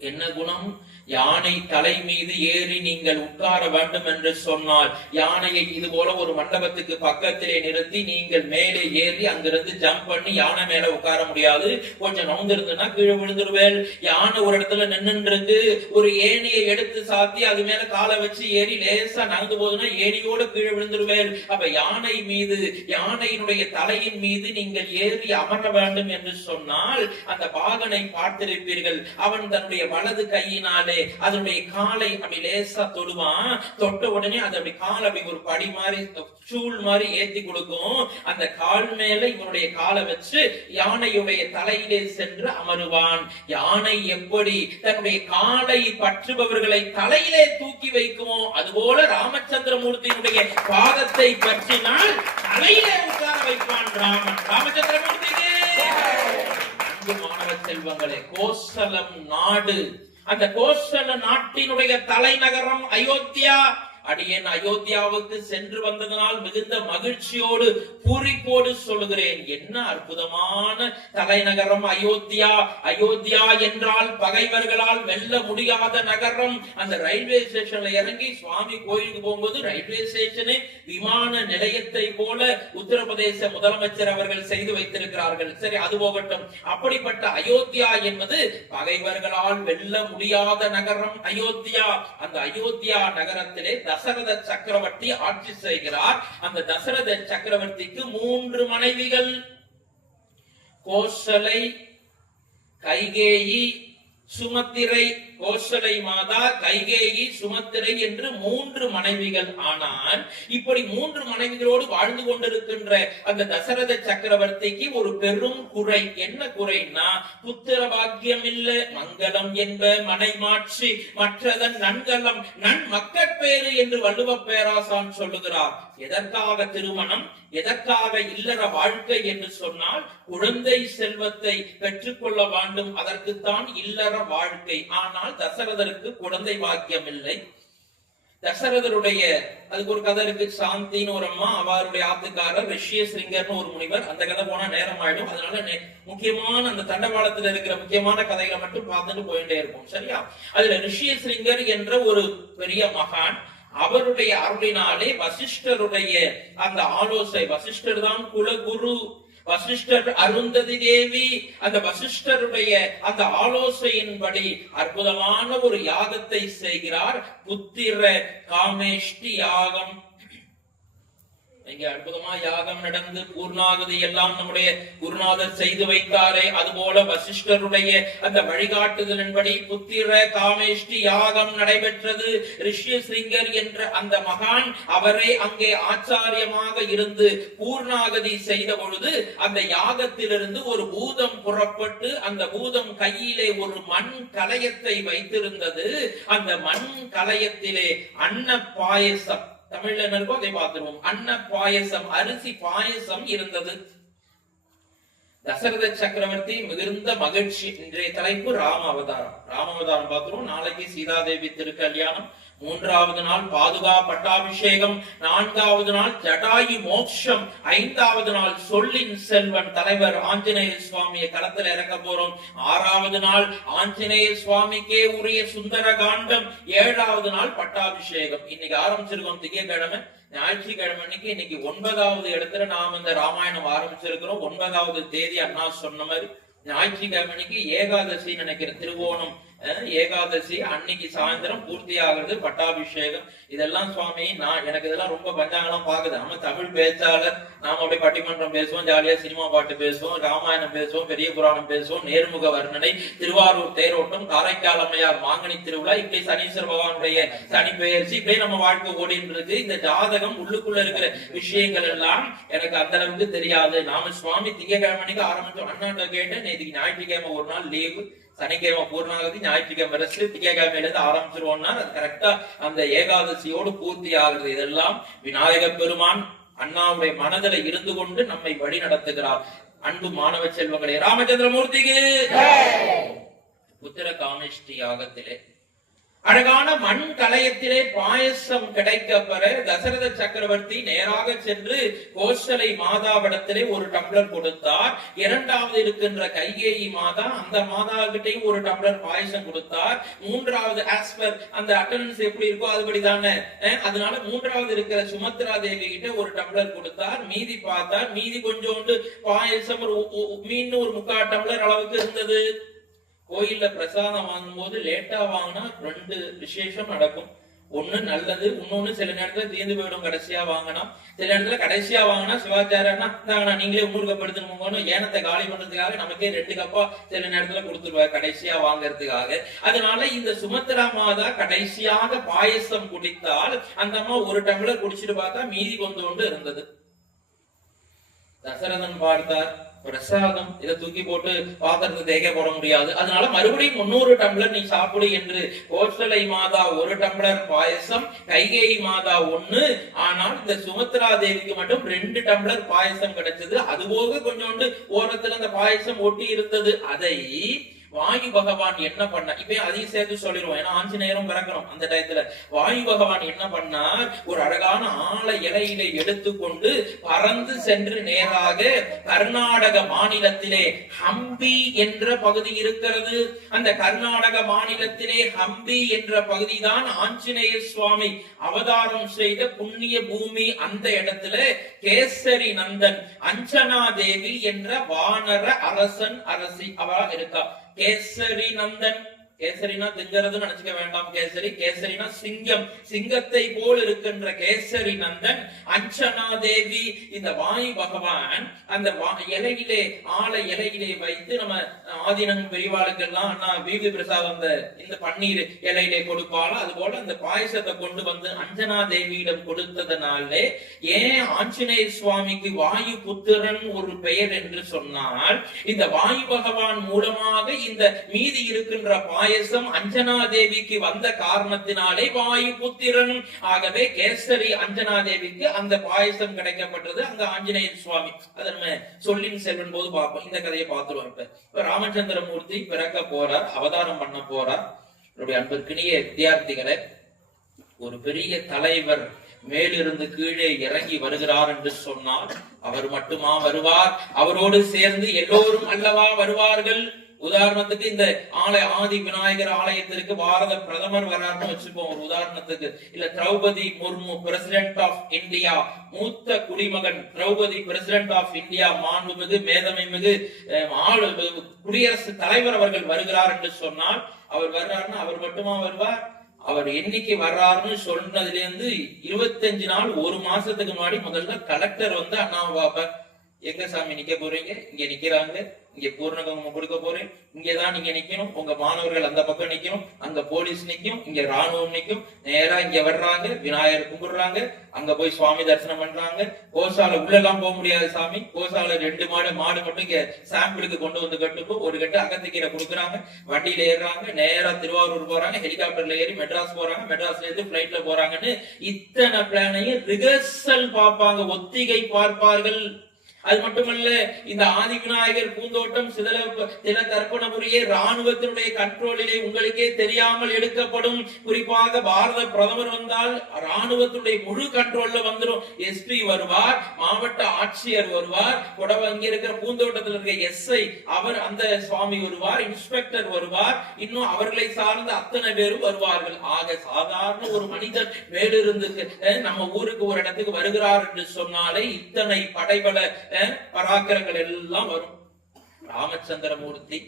என்ன குணம்? யானை தலை மீது ஏறி நீங்கள் உட்கார வேண்டும் என்று சொன்னால், யானையை இது போல ஒரு மண்டபத்துக்கு பக்கத்திலே நிறுத்தி நீங்கள் மேலே ஏறி அங்கிருந்து ஜம்ப் பண்ணி யானை மேல உட்கார முடியாது. கொஞ்சம் நவுந்திருந்துன்னா கீழே விழுந்துருவேல். யானை ஒரு இடத்துல நின்றுருக்கு, ஒரு ஏணியை எடுத்து சாத்தி அது மேல காலை வச்சு ஏறி லேசா நகர்ந்து போதுன்னா ஏணியோட கீழே விழுந்துருவேல். அப்ப யானை மீது, யானையினுடைய தலையின் மீது நீங்கள் ஏறி அமர வேண்டும் என்று சொன்னால் அந்த பாகனை பார்த்திருப்பீர்கள். அவன் தன்னுடைய வலது கையினாலே அதனுடைய காலை அப்படி லேசா தொடுவான். தொட்ட உடனே அது அப்படி கால் அப்படி ஒரு படி மாதிரி சூழ் மாதிரி ஏத்தி கொடுக்கும். அந்த கால் மேல இவனுடைய காலை வச்சு யானையுடைய தலையிலே சென்று அமருவான். யானை எப்படி தன்னுடைய காலை பற்றுபவர்களை தலையிலே தூக்கி வைக்குமோ, அதுபோல ராமச்சந்திரமூர்த்தியினுடைய பாதத்தை பற்றினால் தலையிலே உட்கார வைப்பான் ராமன். ராமச்சந்திரமூர்த்திக்கு மாணவ செல்வங்களே, கோசலம் நாடு, அந்த கோசல நாட்டினுடைய தலைநகரம் அயோத்தியா. அடியேன் அயோத்தியாவுக்கு சென்று வந்ததனால் மிகுந்த மகிழ்ச்சியோடு பூரிப்போடு சொல்லுகிறேன். என்ன அற்புதமான தலைநகரம் அயோத்தியா. அயோத்தியா என்றால் பகைவர்களால் வெல்ல முடியாத நகரம். அந்த ரயில்வே ஸ்டேஷன்ல இறங்கி சுவாமி கோயிலுக்கு போகும்போது ரயில்வே ஸ்டேஷனே விமான நிலையத்தை போல உத்தரப்பிரதேச முதலமைச்சர் அவர்கள் செய்து வைத்திருக்கிறார்கள். சரி, அது போகட்டும். அப்படிப்பட்ட அயோத்தியா என்பது பகைவர்களால் வெல்ல முடியாத நகரம் அயோத்தியா. அந்த அயோத்தியா நகரத்திலே தசரத சக்கரவர்த்தி ஆட்சி செய்கிறார். அந்த தசரத சக்கரவர்த்திக்கு 3 மனைவிகள். கோசலை, கைகேயி, சுமத்திரை. கோசலை மாதா, கைகேயி, சுமத்திரை என்று 3 மனைவிகள். ஆனால் இப்படி 3 மனைவிகளோடு வாழ்ந்து கொண்டிருக்கின்ற அந்த தசரத சக்கரவர்த்திக்கு ஒரு பெரும் குறை. என்ன குறைனா, புத்திர பாக்கியம் இல்ல. மங்களம் என்ப மனை மாற்றி மற்றதன் நன்கலம் நன் மக்கட்பேறு என்று வள்ளுவ பேராசான் சொல்லுகிறார். எதற்காக திருமணம், எதற்காக இல்லற வாழ்க்கை என்று சொன்னால், குழந்தை செல்வத்தை பெற்றுக்கொள்ள வேண்டும், அதற்குத்தான் இல்லற வாழ்க்கை. ஆனால் தசரதருக்கு குழந்தை பாக்கியம் இல்லை. தசரதருடைய அதுக்கு ஒரு கதை இருக்கு. சாந்தின்னு ஒரு அம்மா, அவருடைய ஆத்துக்காரர் ரிஷியசிங்கர்னு ஒரு முனிவர். அந்த கதை போனா நேரம் ஆயிடும். அதனால முக்கியமான அந்த தண்டவாளத்துல இருக்கிற முக்கியமான கதைகளை மட்டும் பார்த்துட்டு போயிட்டே இருக்கும். சரியா? அதுல ரிஷியசிங்கர் என்ற ஒரு பெரிய மகான், அவருடைய அருளினாலே வசிஷ்டருடைய அந்த ஆலோசனை, வசிஷ்டர் தான் குலகுரு, வசிஷ்டர் அருந்ததி தேவி, அந்த வசிஷ்டருடைய அந்த ஆலோசனையின்படி அற்புதமான ஒரு யாகத்தை செய்கிறார். புத்திர காமேஷ்டி யாகம். இங்க அற்புதமா யாகம் நடந்து பூர்ணாகுதி எல்லாம் நம்முடைய குருநாதர் செய்து வைத்தாரே, அதுபோல வசிஷ்டருடைய அந்த வழிகாட்டுதலின்படி புத்திர காமேஷ்டி யாகம் நடைபெற்றது. ரிஷியசிங்கர் என்ற அந்த மகான் அவரே அங்கே ஆச்சாரியமாக இருந்து பூர்ணாகதி செய்த பொழுது அந்த யாகத்திலிருந்து ஒரு பூதம் புறப்பட்டு, அந்த பூதம் கையிலே ஒரு மண் கலயத்தை வைத்திருந்தது. அந்த மண் கலயத்திலே அன்ன பாயசம், தமிழ்ல என்ன இருக்கோ அதை பார்த்துருவோம், அன்ன பாயசம், அரிசி பாயசம் இருந்தது. தசரத சக்கரவர்த்தி மிகுந்த மகிழ்ச்சி. இன்றைய தலைப்பு ராம அவதாரம். ராம அவதாரம் பார்த்துருவோம். நாளைக்கு சீதாதேவி திருக்கல்யாணம், 3வது நாள் பாதுகா பட்டாபிஷேகம், 4வது நாள் ஜடாயு மோட்சம், 5வது நாள் சொல்லின் செல்வன் தலைவர் ஆஞ்சநேய சுவாமியை களத்துல இறக்க போறோம். 6வது நாள் ஆஞ்சநேய சுவாமிக்கே உரிய சுந்தர காண்டம், 7வது நாள் பட்டாபிஷேகம். இன்னைக்கு ஆரம்பிச்சிருக்கோம் திங்கட்கிழமை, ஞாயிற்றுக்கிழமை அன்னைக்கு. இன்னைக்கு 9வது இடத்துல நாம் இந்த ராமாயணம் ஆரம்பிச்சிருக்கிறோம். 9வது தேதி அண்ணா சொன்ன மாதிரி ஞாயிற்றுக்கிழமை அன்னைக்கு ஏகாதசி நினைக்கிறேன், திருவோணம் ஏகாதசி அன்னைக்கு சாயந்தரம் பூர்த்தி ஆகிறது பட்டாபிஷேகம். இதெல்லாம் சுவாமி எனக்கு இதெல்லாம் ரொம்ப பஞ்சாங்கெல்லாம் பாக்குது. நம்ம தமிழ் பேச்சாளர், நாம அப்படியே பட்டிமன்றம் பேசுவோம், ஜாலியா சினிமா பாட்டு பேசுவோம், ராமாயணம் பேசுவோம், பெரிய புராணம் பேசுவோம், நேர்முக வர்ணனை, திருவாரூர் தேரோட்டம், காரைக்கால் அம்மையார் மாங்கனி திருவிழா, இப்படி சனீஸ்வர பகவானுடைய சனி பெயர்ச்சி, இப்படியே நம்ம வாழ்க்கை ஓடின்னு இருக்கு. இந்த ஜாதகம் உள்ளுக்குள்ள இருக்கிற விஷயங்கள் எல்லாம் எனக்கு அந்த அளவுக்கு தெரியாது. நாம சுவாமி திங்கட்கிழமை ஆரம்பிச்சோம். அண்ணாட்ட கேட்டேன், நேற்றுக்கு ஞாயிற்றுக்கிழமை ஒரு நாள் லீவு, சனிக்கிழமை பூர்ணாகதி, ஞாயிற்றுக்கிழமை ரெஸ்ட், திங்கட்கிழமையில இருந்து ஆரம்பிச்சிருவோம்னா அது கரெக்டா அந்த ஏகாதசியோடு பூர்த்தி ஆகுது. இதெல்லாம் விநாயக பெருமான் அண்ணாவுடைய மனதில இருந்து கொண்டு நம்மை வழி நடத்துகிறார். அன்பு மாணவ செல்வங்களே, ராமச்சந்திரமூர்த்திக்கு புத்திர காமேஷ்டி யாகத்திலே அழகான மண் கலயத்திலே பாயசம் கிடைக்கப்பெற தசரத சக்கரவர்த்தி நேராக சென்று கோசலை மாதாவிடத்திலே ஒரு டம்ளர் கொடுத்தார். 2வது இருக்கின்ற கைகேயி மாதா, அந்த மாதா கிட்டையும் ஒரு டம்ளர் பாயசம் கொடுத்தார். 3வது ஆஸ்பர் அந்த அட்டெண்டன்ஸ் எப்படி இருக்கோ அதுபடிதானே, அதனால 3வது இருக்கிற சுமத்ரா தேவி கிட்ட ஒரு டம்ளர் கொடுத்தார். மீதி பார்த்தார், மீதி கொஞ்சோண்டு பாயசம் மீன் ஒரு 3/4 டம்ளர் அளவுக்கு இருந்தது. கோயில்ல பிரசாதம் வாங்கும் போது லேட்டா வாங்கினா 2 விசேஷம் நடக்கும். ஒண்ணு நல்லது, இன்னொன்னு சில நேரத்துல தீர்ந்து போயிடும். கடைசியா வாங்கினா, சில நேரத்துல கடைசியா வாங்கினா சிவாச்சாரா நீங்களே ஊருக்கப்படுத்துன்னு ஏனத்தை காலி பண்றதுக்காக நமக்கே 2 கப்பா சில நேரத்துல கொடுத்துருவாங்க கடைசியா வாங்கறதுக்காக. அதனால இந்த சுமத்ரா மாதா கடைசியாக பாயசம் குடித்தால் அந்த அம்மா ஒரு டம்ளர் குடிச்சிட்டு பார்த்தா மீதி கொண்டு இருந்தது. தசரதன் பார்த்தார், பிரசாதம் இதை தூக்கி போட்டு பாத்திரத்தை தேக்க போட முடியாது, அதனால மறுபடியும் 300 டம்ளர் நீ சாப்பிடு என்று கோசலை மாதா 1 டம்ளர் பாயசம், கைகேயி மாதா 1, ஆனால் இந்த சுமத்ரா தேவிக்கு மட்டும் 2 டம்ளர் பாயசம் கிடைச்சது. அதுபோக கொஞ்சோண்டு ஓரத்துல அந்த பாயசம் ஒட்டி இருந்தது. அதை வாயு பகவான் என்ன பண்ண, இப்ப அதையும் சேர்த்து சொல்லிடுவோம், ஏன்னா ஆஞ்சநேயரும் பிறக்கணும் அந்த டயத்துல. வாயு பகவான் என்ன பண்ணார், ஒரு அழகான ஆழ இலையிலே எடுத்துக்கொண்டு பறந்து சென்று நேராக கர்நாடக மாநிலத்திலே ஹம்பி என்ற பகுதி இருக்கிறது. அந்த கர்நாடக மாநிலத்திலே ஹம்பி என்ற பகுதி தான் ஆஞ்சநேய சுவாமி அவதாரம் செய்த புண்ணிய பூமி. அந்த இடத்துல கேசரி நந்தன் அஞ்சனா தேவி என்ற வானர அரசன் அரசி அவா இருக்கா. கேசரி நந்தன், கேசரினா திங்கிறது நினைச்சுக்க வேண்டாம். கேசரினா சிங்கம், சிங்கத்தை போல் இருக்கின்ற கேசரி நந்தன் அஞ்சனா தேவி. இந்த வாயு பகவான் அந்த இலையிலே ஆழ இலையிலே வைத்து நம்ம ஆதீனம் பெரியவாளுக்கெல்லாம் அண்ணா வீதி பிரசாதம் இந்த பன்னீர் இலையிலே கொடுப்பாலும் அது போல அந்த பாயசத்தை கொண்டு வந்து அஞ்சனா தேவியிடம் கொடுத்ததனாலே ஏன் ஆஞ்சநேய சுவாமிக்கு வாயு புத்திரன் ஒரு பெயர் என்று சொன்னால், இந்த வாயு பகவான் மூலமாக இந்த மீதி இருக்கின்ற பாயசம் அஞ்சனா தேவிக்கு வந்த காரணத்தினாலே வாயு புத்திரன். ஆகவே கேசரி அஞ்சனா தேவிக்கு அந்த பாயசம் கிடைக்கப்பட்டது அங்க ஆஞ்சநேய சுவாமி. அதை நம்ம சொல்லின் செல்வன் போது பார்ப்போம். இந்த கதையை பார்த்துருவோம். இப்ப ராமச்சந்திரமூர்த்தி பிறக்க போறார், அவதாரம் பண்ண போறார். என்னுடைய அன்பிற்கினிய வித்தியார்த்திகளை, ஒரு பெரிய தலைவர் மேலிருந்து கீழே இறங்கி வருகிறார் என்று சொன்னால் அவர் மட்டுமா வருவார்? அவரோடு சேர்ந்து எல்லோரும் அல்லவா வருவார்கள்? உதாரணத்துக்கு இந்த ஆதி விநாயகர் ஆலயத்திற்கு பாரத பிரதமர் வராருன்னு வச்சுப்போம் ஒரு உதாரணத்துக்கு. இல்ல Draupadi Murmu president of India, மூத்த குடிமகன் திரௌபதி பிரசிடென்ட் ஆஃப் இந்தியா, மாண்புமிகு மேதமை மிகு குடியரசுத் தலைவர் அவர்கள் வருகிறார் என்று சொன்னால் அவர் வர்றாருன்னா அவர் மட்டுமா வருவார்? அவர் என்னைக்கு வர்றாருன்னு சொன்னதுல இருந்து 25 நாள் ஒரு மாசத்துக்கு முன்னாடி முதல்ல கலெக்டர் வந்து அண்ணாவை பாப்பார். எங்க சாமி நிக்க போறீங்க? இங்க நிக்கிறாங்க, இங்க பூர்ணகுமம் கொடுக்க போறேன், இங்கதான் நீங்க நிக்கணும், உங்க மாணவர்கள் அந்த பக்கம் நிக்கணும், அங்க போலீஸ் நிக்கும், இங்க ராணுவம் நிக்கும். நேரா இங்க வர்றாங்க, விநாயகர் கும்பிடுறாங்க, அங்க போய் சுவாமி தரிசனம் பண்றாங்க. கோசாலை உள்ள எல்லாம் போக முடியாது சாமி, கோசாலை 2 மாடு மட்டும் இங்க சாம்பிளுக்கு கொண்டு வந்து கட்டுப்போ ஒரு கட்டு அகத்திக்கீரை கொடுக்குறாங்க, வண்டியில ஏறுறாங்க, நேரா திருவாரூர் போறாங்க, ஹெலிகாப்டர்ல ஏறி மெட்ராஸ் போறாங்க, மெட்ராஸ்ல இருந்து பிளைட்ல போறாங்கன்னு இத்தனை பிளானையும் ரிகர்சல் பார்ப்பாங்க, ஒத்திகை பார்ப்பார்கள். அது மட்டுமல்ல, இந்த ஆதி விநாயகர் பூந்தோட்டம் சில தர்ப்பணபுரியே ராணுவத்தினுடைய கண்ட்ரோலிலே உங்களுக்கே தெரியாமல் எடுக்கப்படும். குறிப்பாக பாரத பிரதமர் வந்தால் ராணுவத்துடைய முழு கண்ட்ரோல்ல வந்துடும். எஸ்பி வருவார், மாவட்ட ஆட்சியர் வருவார், இங்க இருக்கிற பூந்தோட்டத்தில் இருக்கிற எஸ்ஐ அவர் அந்த சுவாமி வருவார், இன்ஸ்பெக்டர் வருவார், இன்னும் அவர்களை சார்ந்த அத்தனை பேரும் வருவார்கள். ஆக சாதாரண ஒரு மனிதர் மேலிருந்து நம்ம ஊருக்கு ஒரு இடத்துக்கு வருகிறார் என்று சொன்னாலே இத்தனை படைபல பராக்கிரங்கள் எல்லாம் வரும். ராமச்சந்திரமூர்த்தி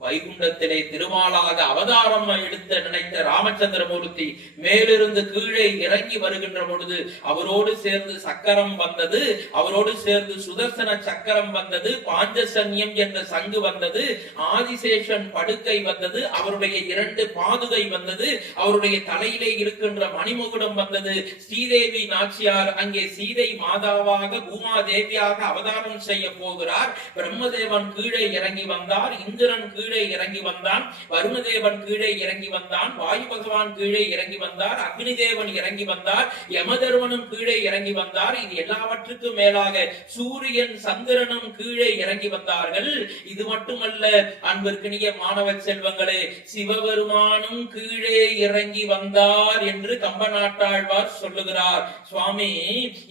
வைகுண்டத்திலே திருமாலாக அவதாரம் எடுத்த நினைத்த ராமச்சந்திரமூர்த்தி மேலிருந்து கீழே இறங்கி வருகின்ற பொழுது அவரோடு சேர்ந்து சக்கரம் வந்தது, அவரோடு சேர்ந்து சுதர்சன சக்கரம் வந்தது, பாஞ்சசன்யம் என்ற சங்கு வந்தது, ஆதிசேஷன் படுக்கை வந்தது, அவருடைய 2 பாதுகை வந்தது, அவருடைய தலையிலே இருக்கின்ற மணிமுகுடம் வந்தது. ஸ்ரீதேவி நாச்சியார் அங்கே சீதை மாதாவாக பூமாதேவியாக அவதாரம் செய்ய போகிறார். பிரம்மதேவன் கீழே இறங்கி வந்தார், இந்திரன் கீழே இறங்கி வந்தான், வருணதேவன் கீழே இறங்கி வந்தான், வாயு பகவான் கீழே இறங்கி வந்தார், அக்னி தேவன் இறங்கி வந்தார், யமதர்மனும் கீழே இறங்கி வந்தார். இது எல்லாவற்றுக்கும் மேலாக சூரியன் சந்திரனும் கீழே இறங்கி வந்தார்கள். இது மட்டுமல்ல அன்பிற்கினிய மாணவ செல்வங்களே, சிவபெருமானும் கீழே இறங்கி வந்தார் என்று கம்பநாட்டாழ்வார் சொல்லுகிறார். சுவாமி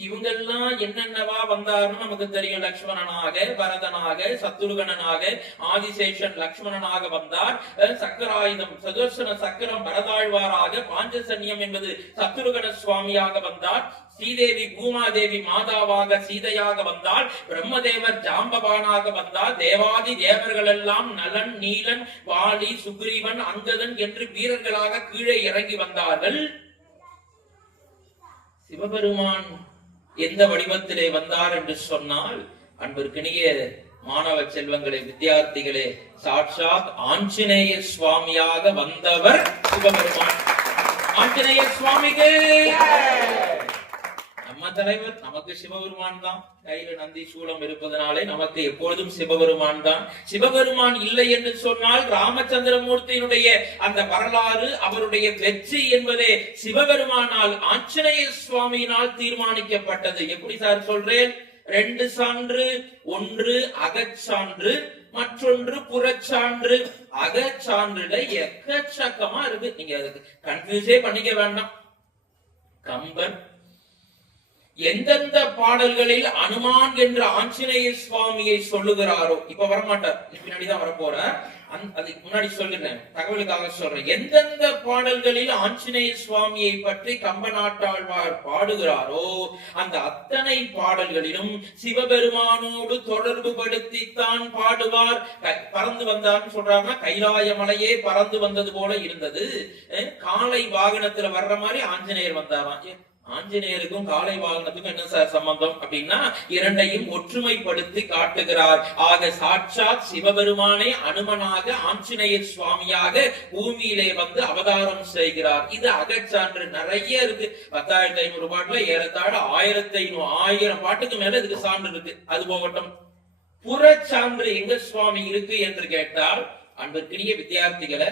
இவங்கெல்லாம் என்னென்னவா வந்தார்னு நமக்கு தெரியும். லக்ஷ்மணனாக, பரதனாக, சத்ருகணனாக, ஆதிசேஷன் லக்ஷ்மணனாக வந்தார். சக்கராயுதம் சுதர்சன சக்கரம் பரதாழ்வாராக, பாஞ்சசன்யம் என்பது சத்ருகண சுவாமியாக வந்தார். ஸ்ரீதேவி பூமாதேவி மாதாவாக சீதையாக வந்தால், பிரம்மதேவர் ஜாம்பவானாக வந்தார். தேவாதி தேவர்கள் எல்லாம் நலன், நீலன், வாலி, சுக்ரீவன், அங்கதன் என்று வீரர்களாக கீழே இறங்கி வந்தார்கள். சிவபெருமான் எந்த வடிவத்திலே வந்தார் என்று சொன்னால், அன்பிற்கினிய மாணவ செல்வங்களே, வித்தியார்த்திகளே, சாட்சாத் ஆஞ்சநேய சுவாமியாக வந்தவர் சிவபெருமான். ஆஞ்சநேய சுவாமிக்கு நம்ம தலைவர், நமக்கு சிவபெருமான் தான். கையில நந்தி சூலம் இருப்பதனாலே நமக்கு எப்பொழுதும் சிவபெருமான் தான். சிவபெருமான் இல்லை என்று சொன்னால் ராமச்சந்திரமூர்த்தியினுடைய அந்த வரலாறு, அவருடைய வெற்றி என்பதே சிவபெருமானால் ஆஞ்சநேய சுவாமியினால் தீர்மானிக்கப்பட்டது. எப்படி சார் சொல்றேன்? 2 சான்று, ஒன்று அகச்சான்று, மற்றொன்று புறச்சான்று. அகச்சான்றுல எக்கச்சக்கமா இருக்கு, நீங்க அதுக்கு கன்ஃபியூஸே பண்ணிக்க வேண்டாம். கம்பர் எந்தெந்த பாடல்களில் அனுமான் என்ற ஆஞ்சநேய சுவாமியை சொல்லுகிறாரோ, இப்ப வரமாட்டார், பின்னாடிதான் வரப்போற, அதுக்கு முன்னாடி சொல்லுறேன், தகவலுக்காக சொல்றேன். எந்தெந்த பாடல்களில் ஆஞ்சநேய சுவாமியை பற்றி கம்பநாட்டாழ்வார் பாடுகிறாரோ அந்த அத்தனை பாடல்களிலும் சிவபெருமானோடு தொடர்பு படுத்தித்தான் பாடுவார். பறந்து வந்தார்னு சொல்றாருன்னா கைலாய மலையே பறந்து வந்தது போல இருந்தது. காளை வாகனத்துல வர்ற மாதிரி ஆஞ்சநேயர் வந்தாராம். ஆஞ்சநேயருக்கும் காளை வாகனத்துக்கும் என்ன சார் சம்பந்தம் அப்படின்னா, இரண்டையும் ஒற்றுமைப்படுத்தி காட்டுகிறார். ஆக சாட்சாத் சிவபெருமானே அனுமனாக ஆஞ்சநேயர் சுவாமியாக பூமியிலே வந்து அவதாரம் செய்கிறார். இது அகச்சான்று நிறைய இருக்கு. 10,500 பாட்டுல ஏறத்தாழ 1,500 பாட்டுக்கு மேல இதுக்கு சான்று இருக்கு. அது போகட்டும். புறச்சான்று எங்க சுவாமி இருக்கு என்று கேட்டால், அன்பிற்கினிய வித்தியார்த்திகளை,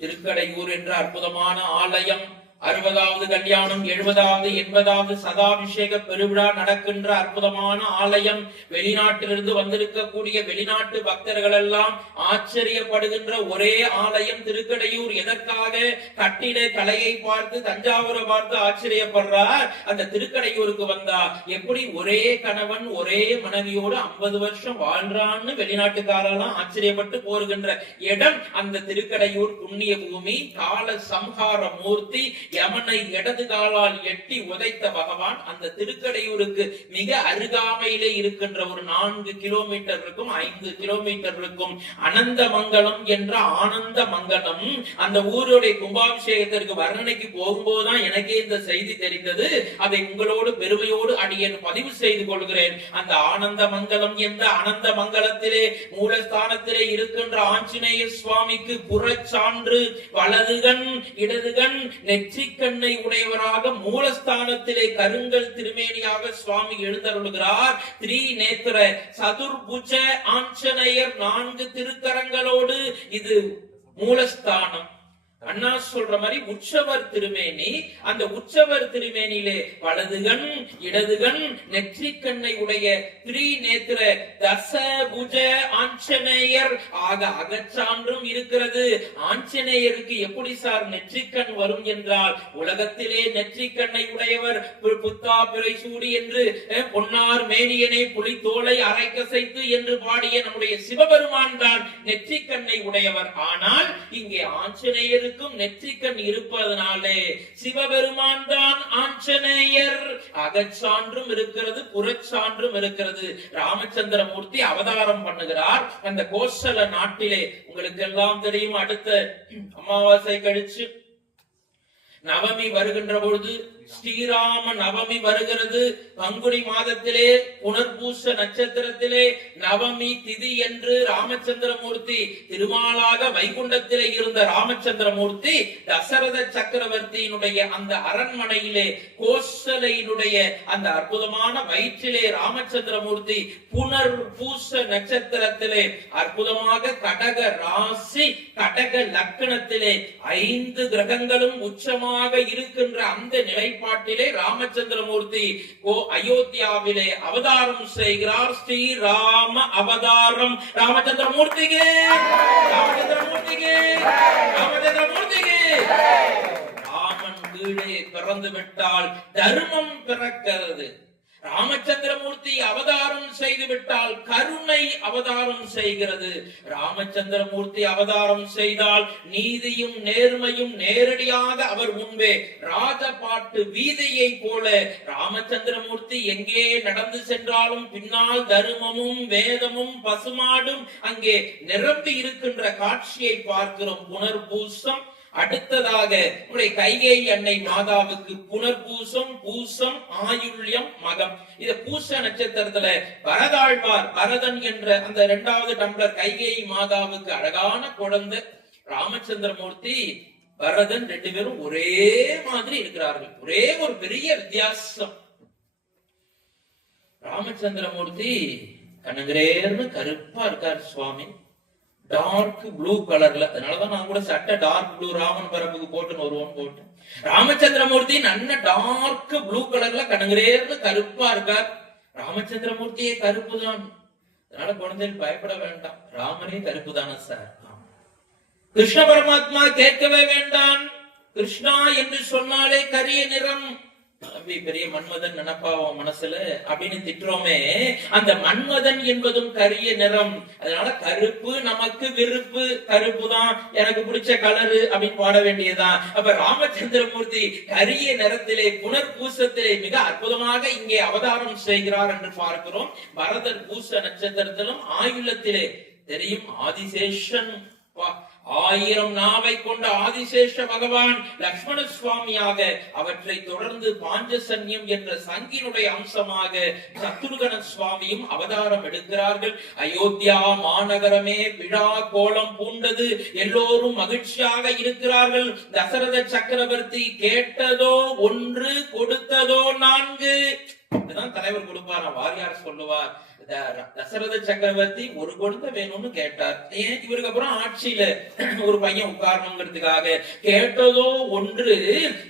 திருக்கடையூர் என்ற அற்புதமான ஆலயம், 60வது கல்யாணம், 70வது 80வது சதாபிஷேக பெருவிழா நடக்கின்ற அற்புதமான ஆலயம். வெளிநாட்டிலிருந்து வந்திருக்கக்கூடிய வெளிநாட்டு பக்தர்கள் எல்லாம் ஆச்சரியப்படுகின்ற ஒரே ஆலயம் திருக்கடையூர். எதற்காக? கட்டிட கலையை பார்த்து, தஞ்சாவூரை பார்த்து ஆச்சரியப்படுறார். அந்த திருக்கடையூருக்கு வந்தா எப்படி ஒரே கணவன் ஒரே மனைவியோடு 50 வருஷம் வாழ்றான்னு வெளிநாட்டுக்காரெல்லாம் ஆச்சரியப்பட்டு போருகின்ற இடம் அந்த திருக்கடையூர் புண்ணிய பூமி. கால சம்ஹார மூர்த்தி, யமனை இடது காலால் எட்டி உதைத்த பகவான். அந்த திருக்கடையூருக்கு மிக அருகாமையிலே இருக்கின்ற ஒரு 4 கிலோமீட்டர் இருக்கும், 5 கிலோமீட்டர் இருக்கும் அனந்தமங்கலம் என்ற ஆனந்த மங்கலம். அந்த ஊருடைய கும்பாபிஷேகத்திற்கு வர்ணனைக்கு போகும்போதுதான் எனக்கே இந்த செய்தி தெரிந்தது. அதை உங்களோடு பெருமையோடு அடியேன் பதிவு செய்து கொள்கிறேன். அந்த ஆனந்த மங்கலம் என்ற அனந்த மங்கலத்திலே மூலஸ்தானத்திலே இருக்கின்ற ஆஞ்சநேய சுவாமிக்கு புறச்சான்று வலதுகண் இடதுகண் நெற்றிக்கண்ணை உடையவராக மூலஸ்தானத்திலே கருங்கல் திருமேனியாக சுவாமி எழுந்தருளுகிறார். திரிநேத்திர சதுர்புஜ ஆஞ்சநேயர் 4 திருக்கரங்களோடு. இது மூலஸ்தானம். அண்ணா சொல்ற மாதிரி உற்சவர் திருமேனி. அந்த உற்சவர் திருமேனியிலே வலதுகண் இடதுகண் நெற்றிக்கண்ணை உடைய திரிநேத்திர தசபுஜ ஆஞ்சநேயர் ஆக அகச்சான்றும் இருக்கிறது. ஆஞ்சநேயருக்கு எப்படி சார் நெற்றிக்கண் வரும் என்றால், உலகத்திலே நெற்றிக்கண்ணை உடையவர் புத்தா பிறை சூடி என்று பொன்னார் மேனியனை புலித்தோலை அரைக்கசைத்து என்று பாடிய நம்முடைய சிவபெருமான் தான் நெற்றிக்கண்ணை உடையவர். ஆனால் இங்கே ஆஞ்சநேயருக்கு நெற்றிக்கண் இருப்பதனாலே சிவபெருமான் தான் ஆஞ்சநேயர். அகச்சான்றும் இருக்கிறது, புறச்சான்றும் இருக்கிறது. ராமச்சந்திர மூர்த்தி அவதாரம் பண்ணுகிறார் அந்த கோசல நாட்டிலே. உங்களுக்கு எல்லாம் தெரியும், அடுத்த அமாவாசை கழிச்சு நவமி வருகின்ற பொழுது ஸ்ரீராம நவமி வருகிறது. பங்குனி மாதத்திலே புனர்பூச நட்சத்திரத்திலே நவமி திதி என்று ராமச்சந்திரமூர்த்தி திருமாலாக வைகுண்டத்திலே இருந்த ராமச்சந்திரமூர்த்தி தசரத சக்கரவர்த்தியினுடைய அந்த அரண்மனையிலே கோசலையினுடைய அந்த அற்புதமான வயிற்றிலே ராமச்சந்திரமூர்த்தி புனர்பூச நட்சத்திரத்திலே அற்புதமாக கடக ராசி கடக லக்னத்திலே 5 கிரகங்களும் உச்சமாக இருக்கின்ற அந்த நிலை பாட்டிலே ராமச்சந்திரமூர்த்தி அயோத்தியாவிலே அவதாரம் செய்கிறார். ஸ்ரீ ராம அவதாரம். ராமச்சந்திரமூர்த்திக்கு ராமச்சந்திரமூர்த்திக்கு ராமச்சந்திரமூர்த்திக்கு. ராமன் கீழே பிறந்து விட்டால் தர்மம் பிறக்கிறது. ராமச்சந்திரமூர்த்தி அவதாரம் செய்து விட்டால் கருணை அவதாரம் செய்கிறது. ராமச்சந்திரமூர்த்தி அவதாரம் செய்தால் நீதியும் நேர்மையும் நேரடியாக அவர் முன்பே ராஜபாட்டு வீதியை போல ராமச்சந்திரமூர்த்தி எங்கே நடந்து சென்றாலும் பின்னால் தர்மமும் வேதமும் பசுமாடும் அங்கே நிரம்பி இருக்கின்ற காட்சியை பார்க்கிறோம். புனர்பூசம். அடுத்ததாக கைகேயி அன்னை மாதாவுக்கு புனர்பூசம், பூசம், ஆயுள்யம், மகம். இத பூச நட்சத்திரத்துல பரதாழ்வார் பரதன் என்ற அந்த 2வது டம்ளர் கைகேயி மாதாவுக்கு அழகான குழந்தை. ராமச்சந்திரமூர்த்தி பரதன் 2 பேரும் ஒரே மாதிரி இருக்கிறார்கள். ஒரே ஒரு பெரிய வித்தியாசம். ராமச்சந்திரமூர்த்தி கண்ணகிரேர்னு கருப்பா இருக்கார் சுவாமி, டார்க் ப்ளூ கலர்ல. அதனாலதான் நான் கூட சட்டை டார்க் ப்ளூ ராமன் பரப்புக்கு போட்டுன்னு வருவோம் போட்டேன். ராமச்சந்திரமூர்த்தி நல்ல டார்க் ப்ளூ கலர்ல கண்ணகிரேர்னு கருப்பா இருக்கார். ராமச்சந்திரமூர்த்தியே கருப்பு தான். அதனால குழந்தைகள் பயப்பட வேண்டாம், ராமனே கருப்பு தானே சார். கிருஷ்ண பரமாத்மா கேட்கவே வேண்டாம். கிருஷ்ணா என்று சொன்னாலே கரிய நிறம். பெரிய மன்மதன் நினைப்பாவும் மனசுல அப்படின்னு திட்டுறோமே, அந்த மன்மதன் என்பதும் கரிய நிறம். அதனால கருப்பு நமக்கு விருப்பு, கருப்பு தான் எனக்கு பிடிச்ச கலரு அப்படின்னு பாட வேண்டியதுதான். அப்ப ராமச்சந்திரமூர்த்தி கரிய நிறத்திலே புனர்பூசத்திலே மிக அற்புதமாக இங்கே அவதாரம் செய்கிறார் என்று பார்க்கிறோம். பரதர் பூச நட்சத்திரத்திலும் ஆயுள்ளத்திலே தெரியும் ஆதிசேஷன். 1000 நாவை கொண்ட ஆதிசேஷ பகவான் லக்ஷ்மண சுவாமியாக, அவற்றை தொடர்ந்து பாஞ்சசன்யம் என்ற சங்கினுடைய அம்சமாக சத்ருகன சுவாமியும் அவதாரம் எடுக்கிறார்கள். அயோத்தியா மாநகரமே விழா கோலம் பூண்டது. எல்லோரும் மகிழ்ச்சியாக இருக்கிறார்கள். தசரத சக்கரவர்த்தி கேட்டதோ 1 கொடுத்ததோ 4. இதுதான் தலைவர் கொடுப்பார். வாரியார் சொல்லுவார், தசரத சக்கரவர்த்தி ஒரு குழந்தை வேணும்னு கேட்டார். ஏன் இவருக்கு அப்புறம் ஆட்சியில ஒரு பையன் உட்காரணுங்கிறதுக்காக. கேட்டதோ ஒன்று,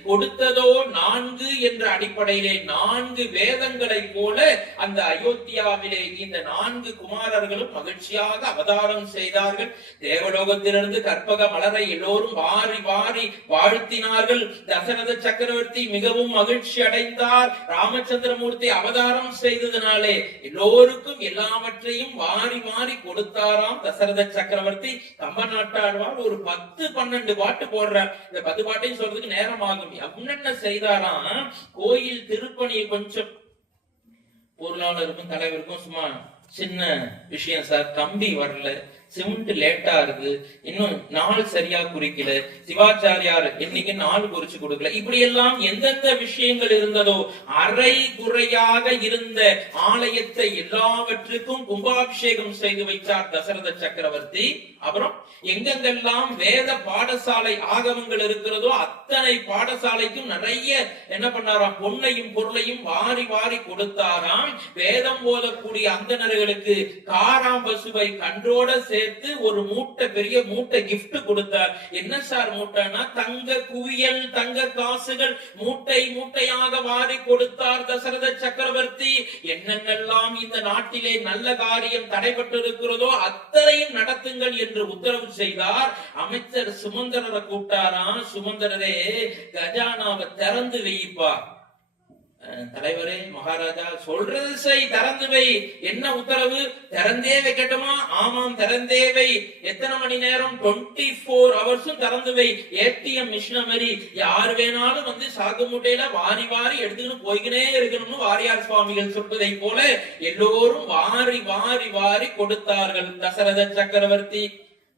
கொடுத்ததோ 4 என்ற அடிப்படையிலே 4 வேதங்களை போல அந்த அயோத்தியாவிலே இந்த 4 குமாரர்களும் மகிழ்ச்சியாக அவதாரம் செய்தார்கள். தேவலோகத்திலிருந்து கற்பக மலரை எல்லோரும் வாரி வாரி வாழ்த்தினார்கள். தசரத சக்கரவர்த்தி மிகவும் மகிழ்ச்சி அடைந்தார். ராமச்சந்திரமூர்த்தி அவதாரம் செய்ததனாலே எல்லோருக்கும் எல்லாவற்றையும் வாரி வாரி கொடுத்தாராம் தசரத சக்கரவர்த்தி. கம்ப நாட்டாழ்வார் ஒரு 10-12 பாட்டு போடுறார். இந்த 10 பாட்டையும் சொல்றதுக்கு நேரம் ஆகும். என்னென்ன செய்தாராம், கோயில் திருப்பணியை கொஞ்சம் பொருளாளருக்கும் தலைவருக்கும் சும்மா சின்ன விஷயம் சார், கம்பி வரல, சிமெண்ட் லேட்டா இருக்கு, இன்னும் நாள் சரியா குறிக்கல, சிவாச்சாரியார் இன்னைக்கு நாள் குறிச்சு கொடுக்கல, இப்படி எல்லாம் எந்தெந்த விஷயங்கள் இருந்ததோ அரை குறையாக இருந்த ஆலயத்தை எல்லாவற்றுக்கும் கும்பாபிஷேகம் செய்து வைத்தார் தசரத சக்கரவர்த்தி. அப்புறம் எங்கெங்கெல்லாம் வேத பாடசாலை ஆகமங்கள் இருக்கிறதோ அத்தனை பாடசாலைக்கும் நிறைய என்ன பண்ணாராம், பொன்னையும் பொருளையும் வாரி வாரி கொடுத்தாராம். வேதம் போதக்கூடிய அந்தணர்களுக்கு காராம்பசுவை கன்றோட சேர்த்து ஒரு மூட்டை, பெரிய மூட்டை கிஃப்ட் கொடுத்தார். என்ன சார் மூட்டைனா, தங்க குவியல், தங்க காசுகள் மூட்டை மூட்டையாக வாரி கொடுத்தார் தசரத சக்கரவர்த்தி. என்னென்னெல்லாம் இந்த நாட்டிலே நல்ல காரியம் தடைபட்டு இருக்கிறதோ அத்தனையும் நடத்துங்கள் என்று உத்தரவு செய்தார். அமைச்சர் சுமந்திரரை கூப்பிட்டாராம். சுமந்திரரே, கஜானாவை திறந்து வைப்பா. தலைவரே, மகாராஜா சொல்றது செய், திறந்து வை. என்ன உத்தரவு? திறந்தே வைக்கட்டுமா? ஆமாம், திறந்தே வை. எத்தனை மணி நேரம்? 24 ஹவர்ஸும் திறந்து வை. ஏடிஎம் மிஷின மாதிரி யார் வேணாலும் வந்து சாக்கு மூட்டையில வாரி வாரி எடுத்துக்கிட்டு போய்கினே இருக்கணும்னு வாரியார் சுவாமிகள் சொல்வதை போல எல்லோரும் வாரி வாரி வாரி கொடுத்தார்கள். தசரத சக்கரவர்த்தி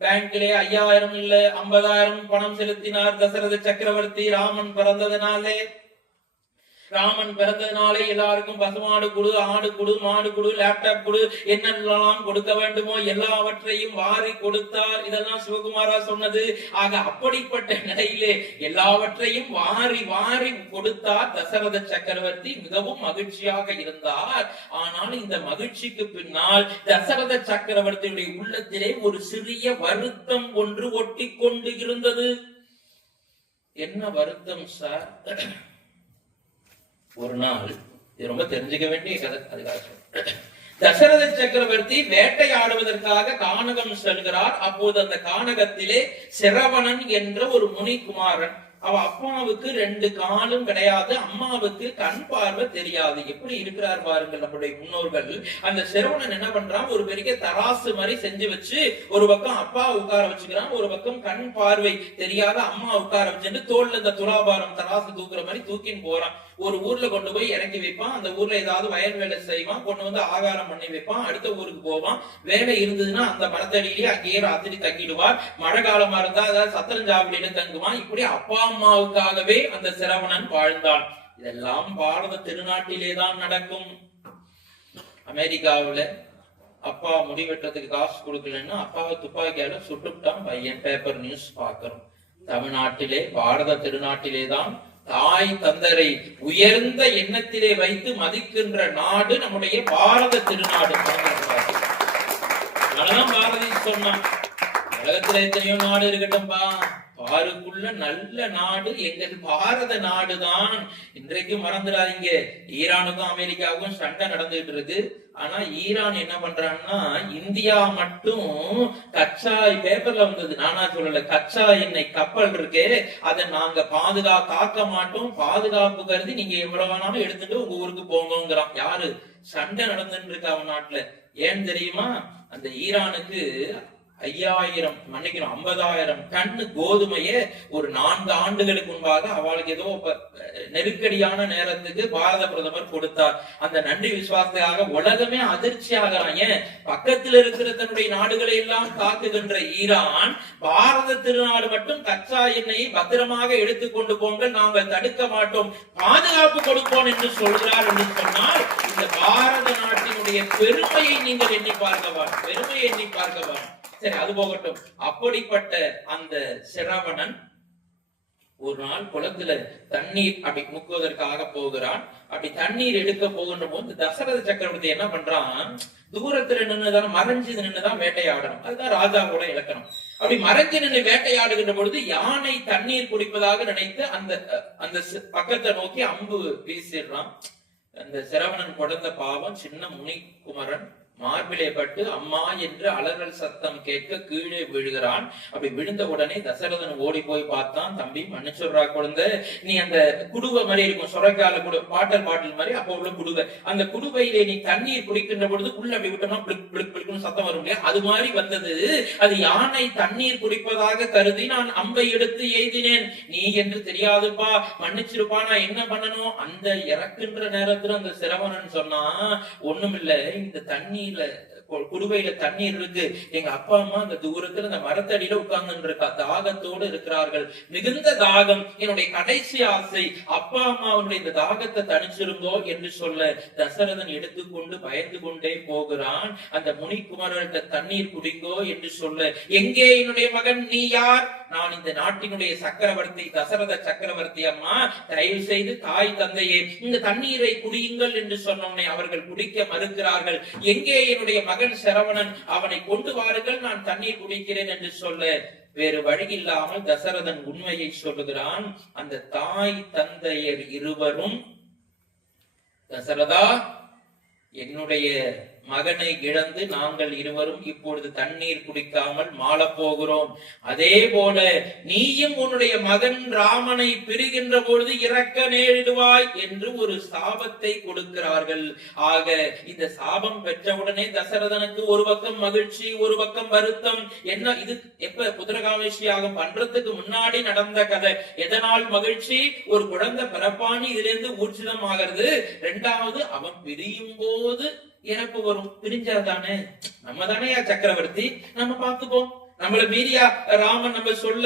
பேங்க்லே 5000 இல்ல 50,000 பணம் செலுத்தினார் தசரத சக்கரவர்த்தி. ராமன் பிறந்ததுனாலே எல்லாருக்கும் பசுமாடு குடு, ஆடு குடு, மாடு குடு, லேப்டாப் குடு, என்னெல்லாம் கொடுக்க வேண்டுமோ எல்லாவற்றையும் வாரி கொடுத்தார். இதெல்லாம் சிவகுமாரா சொன்னது. ஆக அப்படிப்பட்ட நிலையிலே எல்லாவற்றையும் வாரி வாரி கொடுத்தார் தசரத சக்கரவர்த்தி. மிகவும் மகிழ்ச்சியாக இருந்தார். ஆனால் இந்த மகிழ்ச்சிக்கு பின்னால் தசரத சக்கரவர்த்தியுடைய உள்ளத்திலே ஒரு சிறிய வருத்தம் ஒன்று ஒட்டி கொண்டு இருந்தது. என்ன வருத்தம் சார்? ஒரு நாள், இது ரொம்ப தெரிஞ்சுக்க வேண்டிய கதை, அதுக்காக தசரத சக்கரவர்த்தி வேட்டையாடுவதற்காக கானகம் செல்கிறார். அப்போது அந்த கானகத்திலே சிரவணன் என்ற ஒரு முனிகுமாரன், அவ அப்பாவுக்கு 2 காலும் கிடையாது, அம்மாவுக்கு கண் பார்வை தெரியாது. எப்படி இருக்கிறார் பாருங்கள் நம்முடைய முன்னோர்கள். அந்த சிரவணன் என்ன பண்றான், ஒரு பெரிய தராசு மாதிரி செஞ்சு வச்சு ஒரு பக்கம் அப்பா உட்கார வச்சுக்கிறான், ஒரு பக்கம் கண் பார்வை தெரியாத அம்மா உட்கார வச்சுட்டு தோல்ல இந்த துலாபாரம் தராசு தூக்குற மாதிரி தூக்கின்னு போறான். ஒரு ஊர்ல கொண்டு போய் இறக்கி வைப்பான். அந்த ஊர்ல ஏதாவது வயல் வேலை செய்வான், கொண்டு வந்து ஆகாரம் பண்ணி வைப்பான். அடுத்த ஊருக்கு போவான். வேலை இருந்ததுன்னா அந்த மரத்தடியிலேயே அங்கேயே ராத்திரி தங்கிடுவார். மழை காலமா இருந்தா அதாவது சத்திரஞ்சாவடியில தங்குவான். இப்படி அப்பா அம்மாவுக்காகவே அந்த சிரவணன் வாழ்ந்தான். இதெல்லாம் பாரத திருநாட்டிலேதான் நடக்கும். அமெரிக்காவுல அப்பா முடிவெட்டுறதுக்கு காசு கொடுக்கலன்னா அப்பாவை துப்பாக்கியால சுட்டுட்டான் பையன், பேப்பர் நியூஸ் பாக்குறோம். தமிழ்நாட்டிலே பாரத திருநாட்டிலேதான் தாய் தந்தரை உயர்ந்த எண்ணத்திலே வைத்து மதிக்கின்ற நாடு நம்முடைய பாரத திருநாடு. அதனாலதான் பாரதி சொன்னான், உலகத்துல எத்தனையோ நாடு இருக்கட்டும்பா, பாருக்குள்ள நல்ல நாடு எங்கள் பாரத நாடுதான். இன்றைக்கு மறந்துடாதீங்க, ஈரானுக்கும் அமெரிக்காவுக்கும் சண்டை நடந்துட்டு இருக்கு. ஆனா ஈரான் என்ன பண்றான்னா, இந்தியா மட்டும் கச்சா, பேப்பர்ல வந்தது, நானா சொல்லல, கச்சா எண்ணெய் கப்பல் இருக்கு, அதை நாங்க காக்க மாட்டோம், பாதுகாப்பு கருதி நீங்க எவ்வளவு வேணாலும் எடுத்துட்டு உங்க ஊருக்கு போங்கிறான். யாரு? சண்டை நடந்துட்டு இருக்கு அவன் நாட்டுல. ஏன் தெரியுமா? அந்த ஈரானுக்கு 50,000 டன் கோதுமைய ஒரு 4 ஆண்டுகளுக்கு முன்பாக அவளுக்கு ஏதோ நெருக்கடியான நேரத்துக்கு பாரத பிரதமர் கொடுத்தார். அந்த நன்றி விசுவாசத்துக்காக உலகமே அதிர்ச்சி ஆகிறான். ஏன்? பக்கத்தில் இருக்கிற தன்னுடைய நாடுகளை எல்லாம் தாக்குகின்ற ஈரான் பாரத திருநாடு மட்டும் கச்சா எண்ணெயை பத்திரமாக எடுத்துக்கொண்டு போங்க, நாங்கள் தடுக்க மாட்டோம், பாதுகாப்பு கொடுப்போம் என்று சொல்கிறார் என்று சொன்னால், இந்த பாரத நாட்டினுடைய பெருமையை நீங்கள் எண்ணி பார்க்கவா. சரி, அது போகட்டும். அப்படிப்பட்ட அந்த சிரவணன் ஒரு நாள் குளத்துல தண்ணீர் அப்படி முக்குவதற்காக போகிறான். அப்படி தண்ணீர் எடுக்க போகின்ற போது தசரத சக்கரவர்த்தி என்ன பண்றான், தூரத்துல நின்னுதான் மறைஞ்சு நின்னுதான் வேட்டையாடணும். அதுதான் ராஜாவோட இலக்கணம். அப்படி மறைஞ்சு நின்று வேட்டையாடுகின்ற பொழுது யானை தண்ணீர் குடிப்பதாக நினைத்து அந்த அந்த பக்கத்தை நோக்கி அம்பு வீசிடுறான். அந்த சிரவணன் கொடுத்த பாவம் சின்ன முனிகுமரன் மார்பிலே பட்டு அம்மா என்று அலறல் சத்தம் கேட்க கீழே விழுகிறான். அப்படி விழுந்த உடனே தசரதன் ஓடி போய் பார்த்தான். தம்பி மன்னிச்சுடுறா குழந்தை, நீ அந்த குடுவை மாதிரி இருக்கும், சொரைக்கால பாட்டில் மாதிரி அப்போ உள்ள குடுவை, அந்த குடுவையிலே நீ தண்ணீர் குடிக்கின்ற பொழுது உள்ள அப்படி விட்டோம்னா பிளிக் பிளிக் பிளிக்னு சத்தம் வரும் இல்லையா, அது மாதிரி வந்தது. அது யானை தண்ணீர் குடிப்பதாக கருதி நான் அம்பை எடுத்து எய்தினேன். நீ என்று தெரியாதுப்பா, மன்னிச்சிருப்பா, நான் என்ன பண்ணணும்? அந்த இறக்குன்ற நேரத்துல அந்த சிரவணன் சொன்னா, ஒண்ணுமில்ல, இந்த தண்ணீர்ல குடுவையில தண்ணீர் இருக்கு, எங்க அப்பா அம்மா அந்த தூரத்துல அந்த மரத்தடியில உட்கார்ந்து இருக்கா, தாகத்தோடு இருக்கிறார்கள், மிகுந்த தாகம், என்னுடைய கடைசி ஆசை அப்பா அம்மாவுடைய இந்த தாகத்தை தணிச்சிருங்கோ என்று சொல்ல தசரதன் எடுத்துக்கொண்டு பயந்து கொண்டே போகிறான். அந்த முனிக்குமரர்கிட்ட தண்ணீர் குடிங்கோ என்று சொல்ல, எங்கே என்னுடைய மகன், நீ யார்? நான் இந்த நாட்டினுடைய சக்கரவர்த்தி, தசரத சக்கரவர்த்தி அம்மா, தயவு செய்து தாய் தந்தையே இந்த தண்ணீரை குடியுங்கள் என்று சொன்னோன்னே அவர்கள் குடிக்க மறுக்கிறார்கள். எங்கே என்னுடைய மகன் சிரவணன், அவனை கொண்டு வாருங்கள், நான் தண்ணீர் குடிக்கிறேன் என்று சொல்ல வேறு வழி இல்லாமல் தசரதன் உண்மையை சொல்லுகிறான். அந்த தாய் தந்தையர் இருவரும், தசரதா, என்னுடைய மகனை இழந்து நாங்கள் இருவரும் இப்பொழுது தண்ணீர் குடிக்காமல் மாள போகிறோம். அதே போல நீயும் உன்னுடைய மகன் ராமனை பிரிகின்ற பொழுது இறக்க நேரிடுவாய் என்று ஒரு சாபத்தை கொடுக்கிறார்கள். ஆக இந்த சாபம் பெற்றவுடனே தசரதனுக்கு ஒரு பக்கம் மகிழ்ச்சி, ஒரு பக்கம் வருத்தம். என்ன இது, எப்ப புத்திரகாமேஷ்டியாகம் பண்றதுக்கு முன்னாடி நடந்த கதை. எதனால் மகிழ்ச்சி? ஒரு குழந்தை பிறப்பானி இதுல இருந்து ஊர்ஜிதம் ஆகிறது. இரண்டாவது, அவன் பிரியும் போது இறப்பு வரும். பிரிஞ்சாதானே, நம்ம தானே சக்கரவர்த்தி, நம்ம பார்த்துப்போம். நம்மள மீறியா ராமன் நம்ம சொல்ல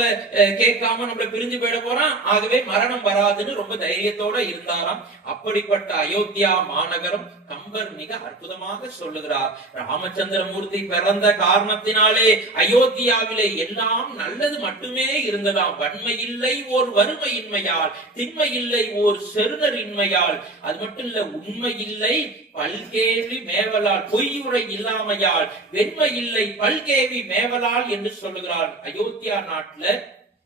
கேட்காம நம்மள பிரிஞ்சு போயிட போறான், ஆகவே மரணம் வராதுன்னு ரொம்ப தைரியத்தோட இருந்தாராம். அப்படிப்பட்ட அயோத்தியா மாநகரம் கம்பர் மிக அற்புதமாக சொல்லுகிறார். ராமச்சந்திரமூர்த்தி பிறந்த காரணத்தினாலே அயோத்தியாவிலே எல்லாம் நல்லது மட்டுமே இருந்ததாம். வன்மை இல்லை ஓர் வறுமையின்மையால், திண்மை இல்லை ஓர் செருணர் இன்மையால், அது மட்டும் இல்ல, உண்மை இல்லை பல்கேள்வி மேவலால், பொய்யுரை இல்லாமையால், வெண்மை இல்லை பல்கேள்வி மேவலால் என்று சொல்லுகிறார். அயோத்தியா நாட்டுல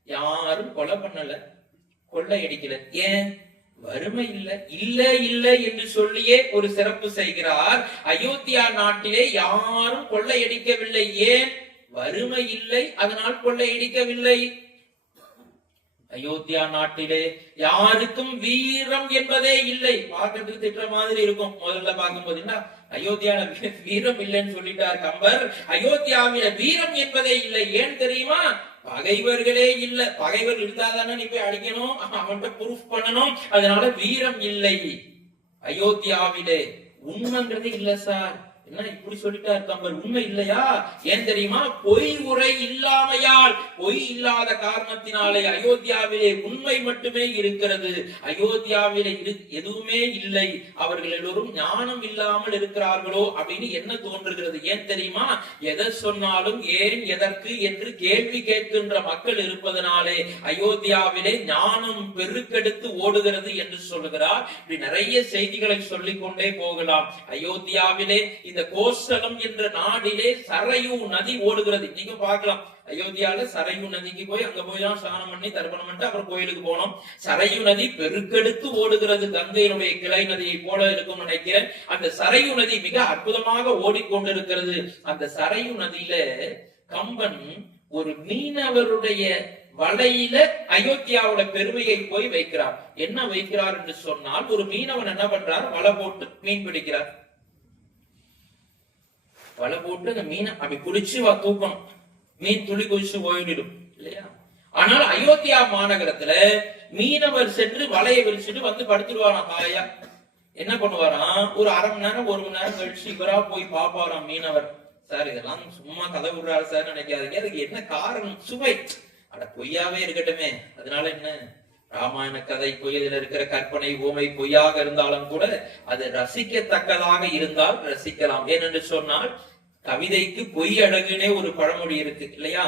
யாரும் கொலை பண்ணல, கொள்ளையடிக்கல. ஏன்? வறுமை இல்ல. இல்ல இல்ல என்று சொல்லியே ஒரு சிறப்பு செய்கிறார். அயோத்தியா நாட்டிலே யாரும் கொள்ளையடிக்கவில்லை. ஏன்? வறுமை இல்லை, அதனால் கொள்ளையடிக்கவில்லை. அயோத்தியா நாட்டிலே யாருக்கும் வீரம் என்பதே இல்லை. பார்க்கறதுக்கு திட்டுற மாதிரி இருக்கும் முதல்ல பார்க்கும்போது. என்ன அயோத்தியால வீரம் இல்லைன்னு சொல்லிட்டார் கம்பர். அயோத்தியாவில வீரம் என்பதே இல்லை. ஏன் தெரியுமா? பகைவர்களே இல்ல. பகைவர் இருந்தாதானே நீ போய் அடிக்கணும், அவன்கிட்ட ப்ரூஃப் பண்ணணும். அதனால வீரம் இல்லை அயோத்தியாவிலே. உண்மைங்கிறது இல்ல சார். என்ன இப்படி சொல்லிட்டாரு கம்பர்? உண்மை இல்லையா? ஏன் தெரியுமா? பொய் உரை இல்லாமையால், பொய் இல்லாத காரணத்தினாலே அயோத்தியாவிலே உண்மை மட்டுமே இருக்கிறது. அயோத்தியாவிலே எதுவுமே இல்லை. அவர்கள் எல்லோரும் ஞானம் இல்லாமல் இருக்கிறார்களோ அப்படின்னு என்ன தோன்றுகிறது? ஏன் தெரியுமா? எதை சொன்னாலும் ஏன், எதற்கு என்று கேள்வி கேட்கின்ற மக்கள் இருப்பதனாலே அயோத்தியாவிலே ஞானம் பெருக்கெடுத்து ஓடுகிறது என்று சொல்லுகிறார். இப்படி நிறைய செய்திகளை சொல்லிக் கொண்டே போகலாம். அயோத்தியாவிலே இந்த கோசலம் என்ற நாடிலே சரையு நதி ஓடுகிறது. நீங்க பார்க்கலாம், அயோத்தியால சரையு நதிக்கு போய் அங்க போய் தான் ஸ்நானம் பண்ணி தர்ப்பணம் பண்ணிட்டு அப்புறம் கோயிலுக்கு போனோம். சரையு நதி பெருக்கெடுத்து ஓடுகிறது. கங்கையினுடைய கிளை நதியை போல இருக்கும் நினைக்கிறேன். அந்த சரையு நதி மிக அற்புதமாக ஓடிக்கொண்டிருக்கிறது. அந்த சரையு நதியில கம்பன் ஒரு மீனவருடைய வலையில அயோத்தியாவோட பெருமையை போய் வைக்கிறார். என்ன வைக்கிறார் என்று சொன்னால், ஒரு மீனவன் என்ன பண்றார்? வலை போட்டு மீன் பிடிக்கிறார். வலை போட்டு அந்த மீனை அப்படி குடிச்சு தூக்கணும். மீன் துளி குதிச்சு போயிடும் இல்லையா? ஆனால் அயோத்தியா மாநகரத்துல மீனவர் சென்று வலையை விரிச்சுட்டு வந்து படுத்துருவாராம் காயா. என்ன பண்ணுவாராம்? ஒரு அரை மணி நேரம், ஒரு மணி நேரம் கழிச்சு இவரா போய் பாப்பாராம் மீனவர். சார் இதெல்லாம் சும்மா கதை விடுறாரு சார் நினைக்காதீங்க. அதுக்கு என்ன காரணம்? சுவை. அட பொய்யாவே இருக்கட்டுமே, அதனால என்ன? ராமாயண கதை பொய்யில இருக்கிற கற்பனை ஓமை பொய்யாக இருந்தாலும் கூட அது ரசிக்கத்தக்கதாக இருந்தால் ரசிக்கலாம். ஏனென்று சொன்னால், கவிதைக்கு பொய் அழகுனே ஒரு பழமொழி இருக்கு இல்லையா?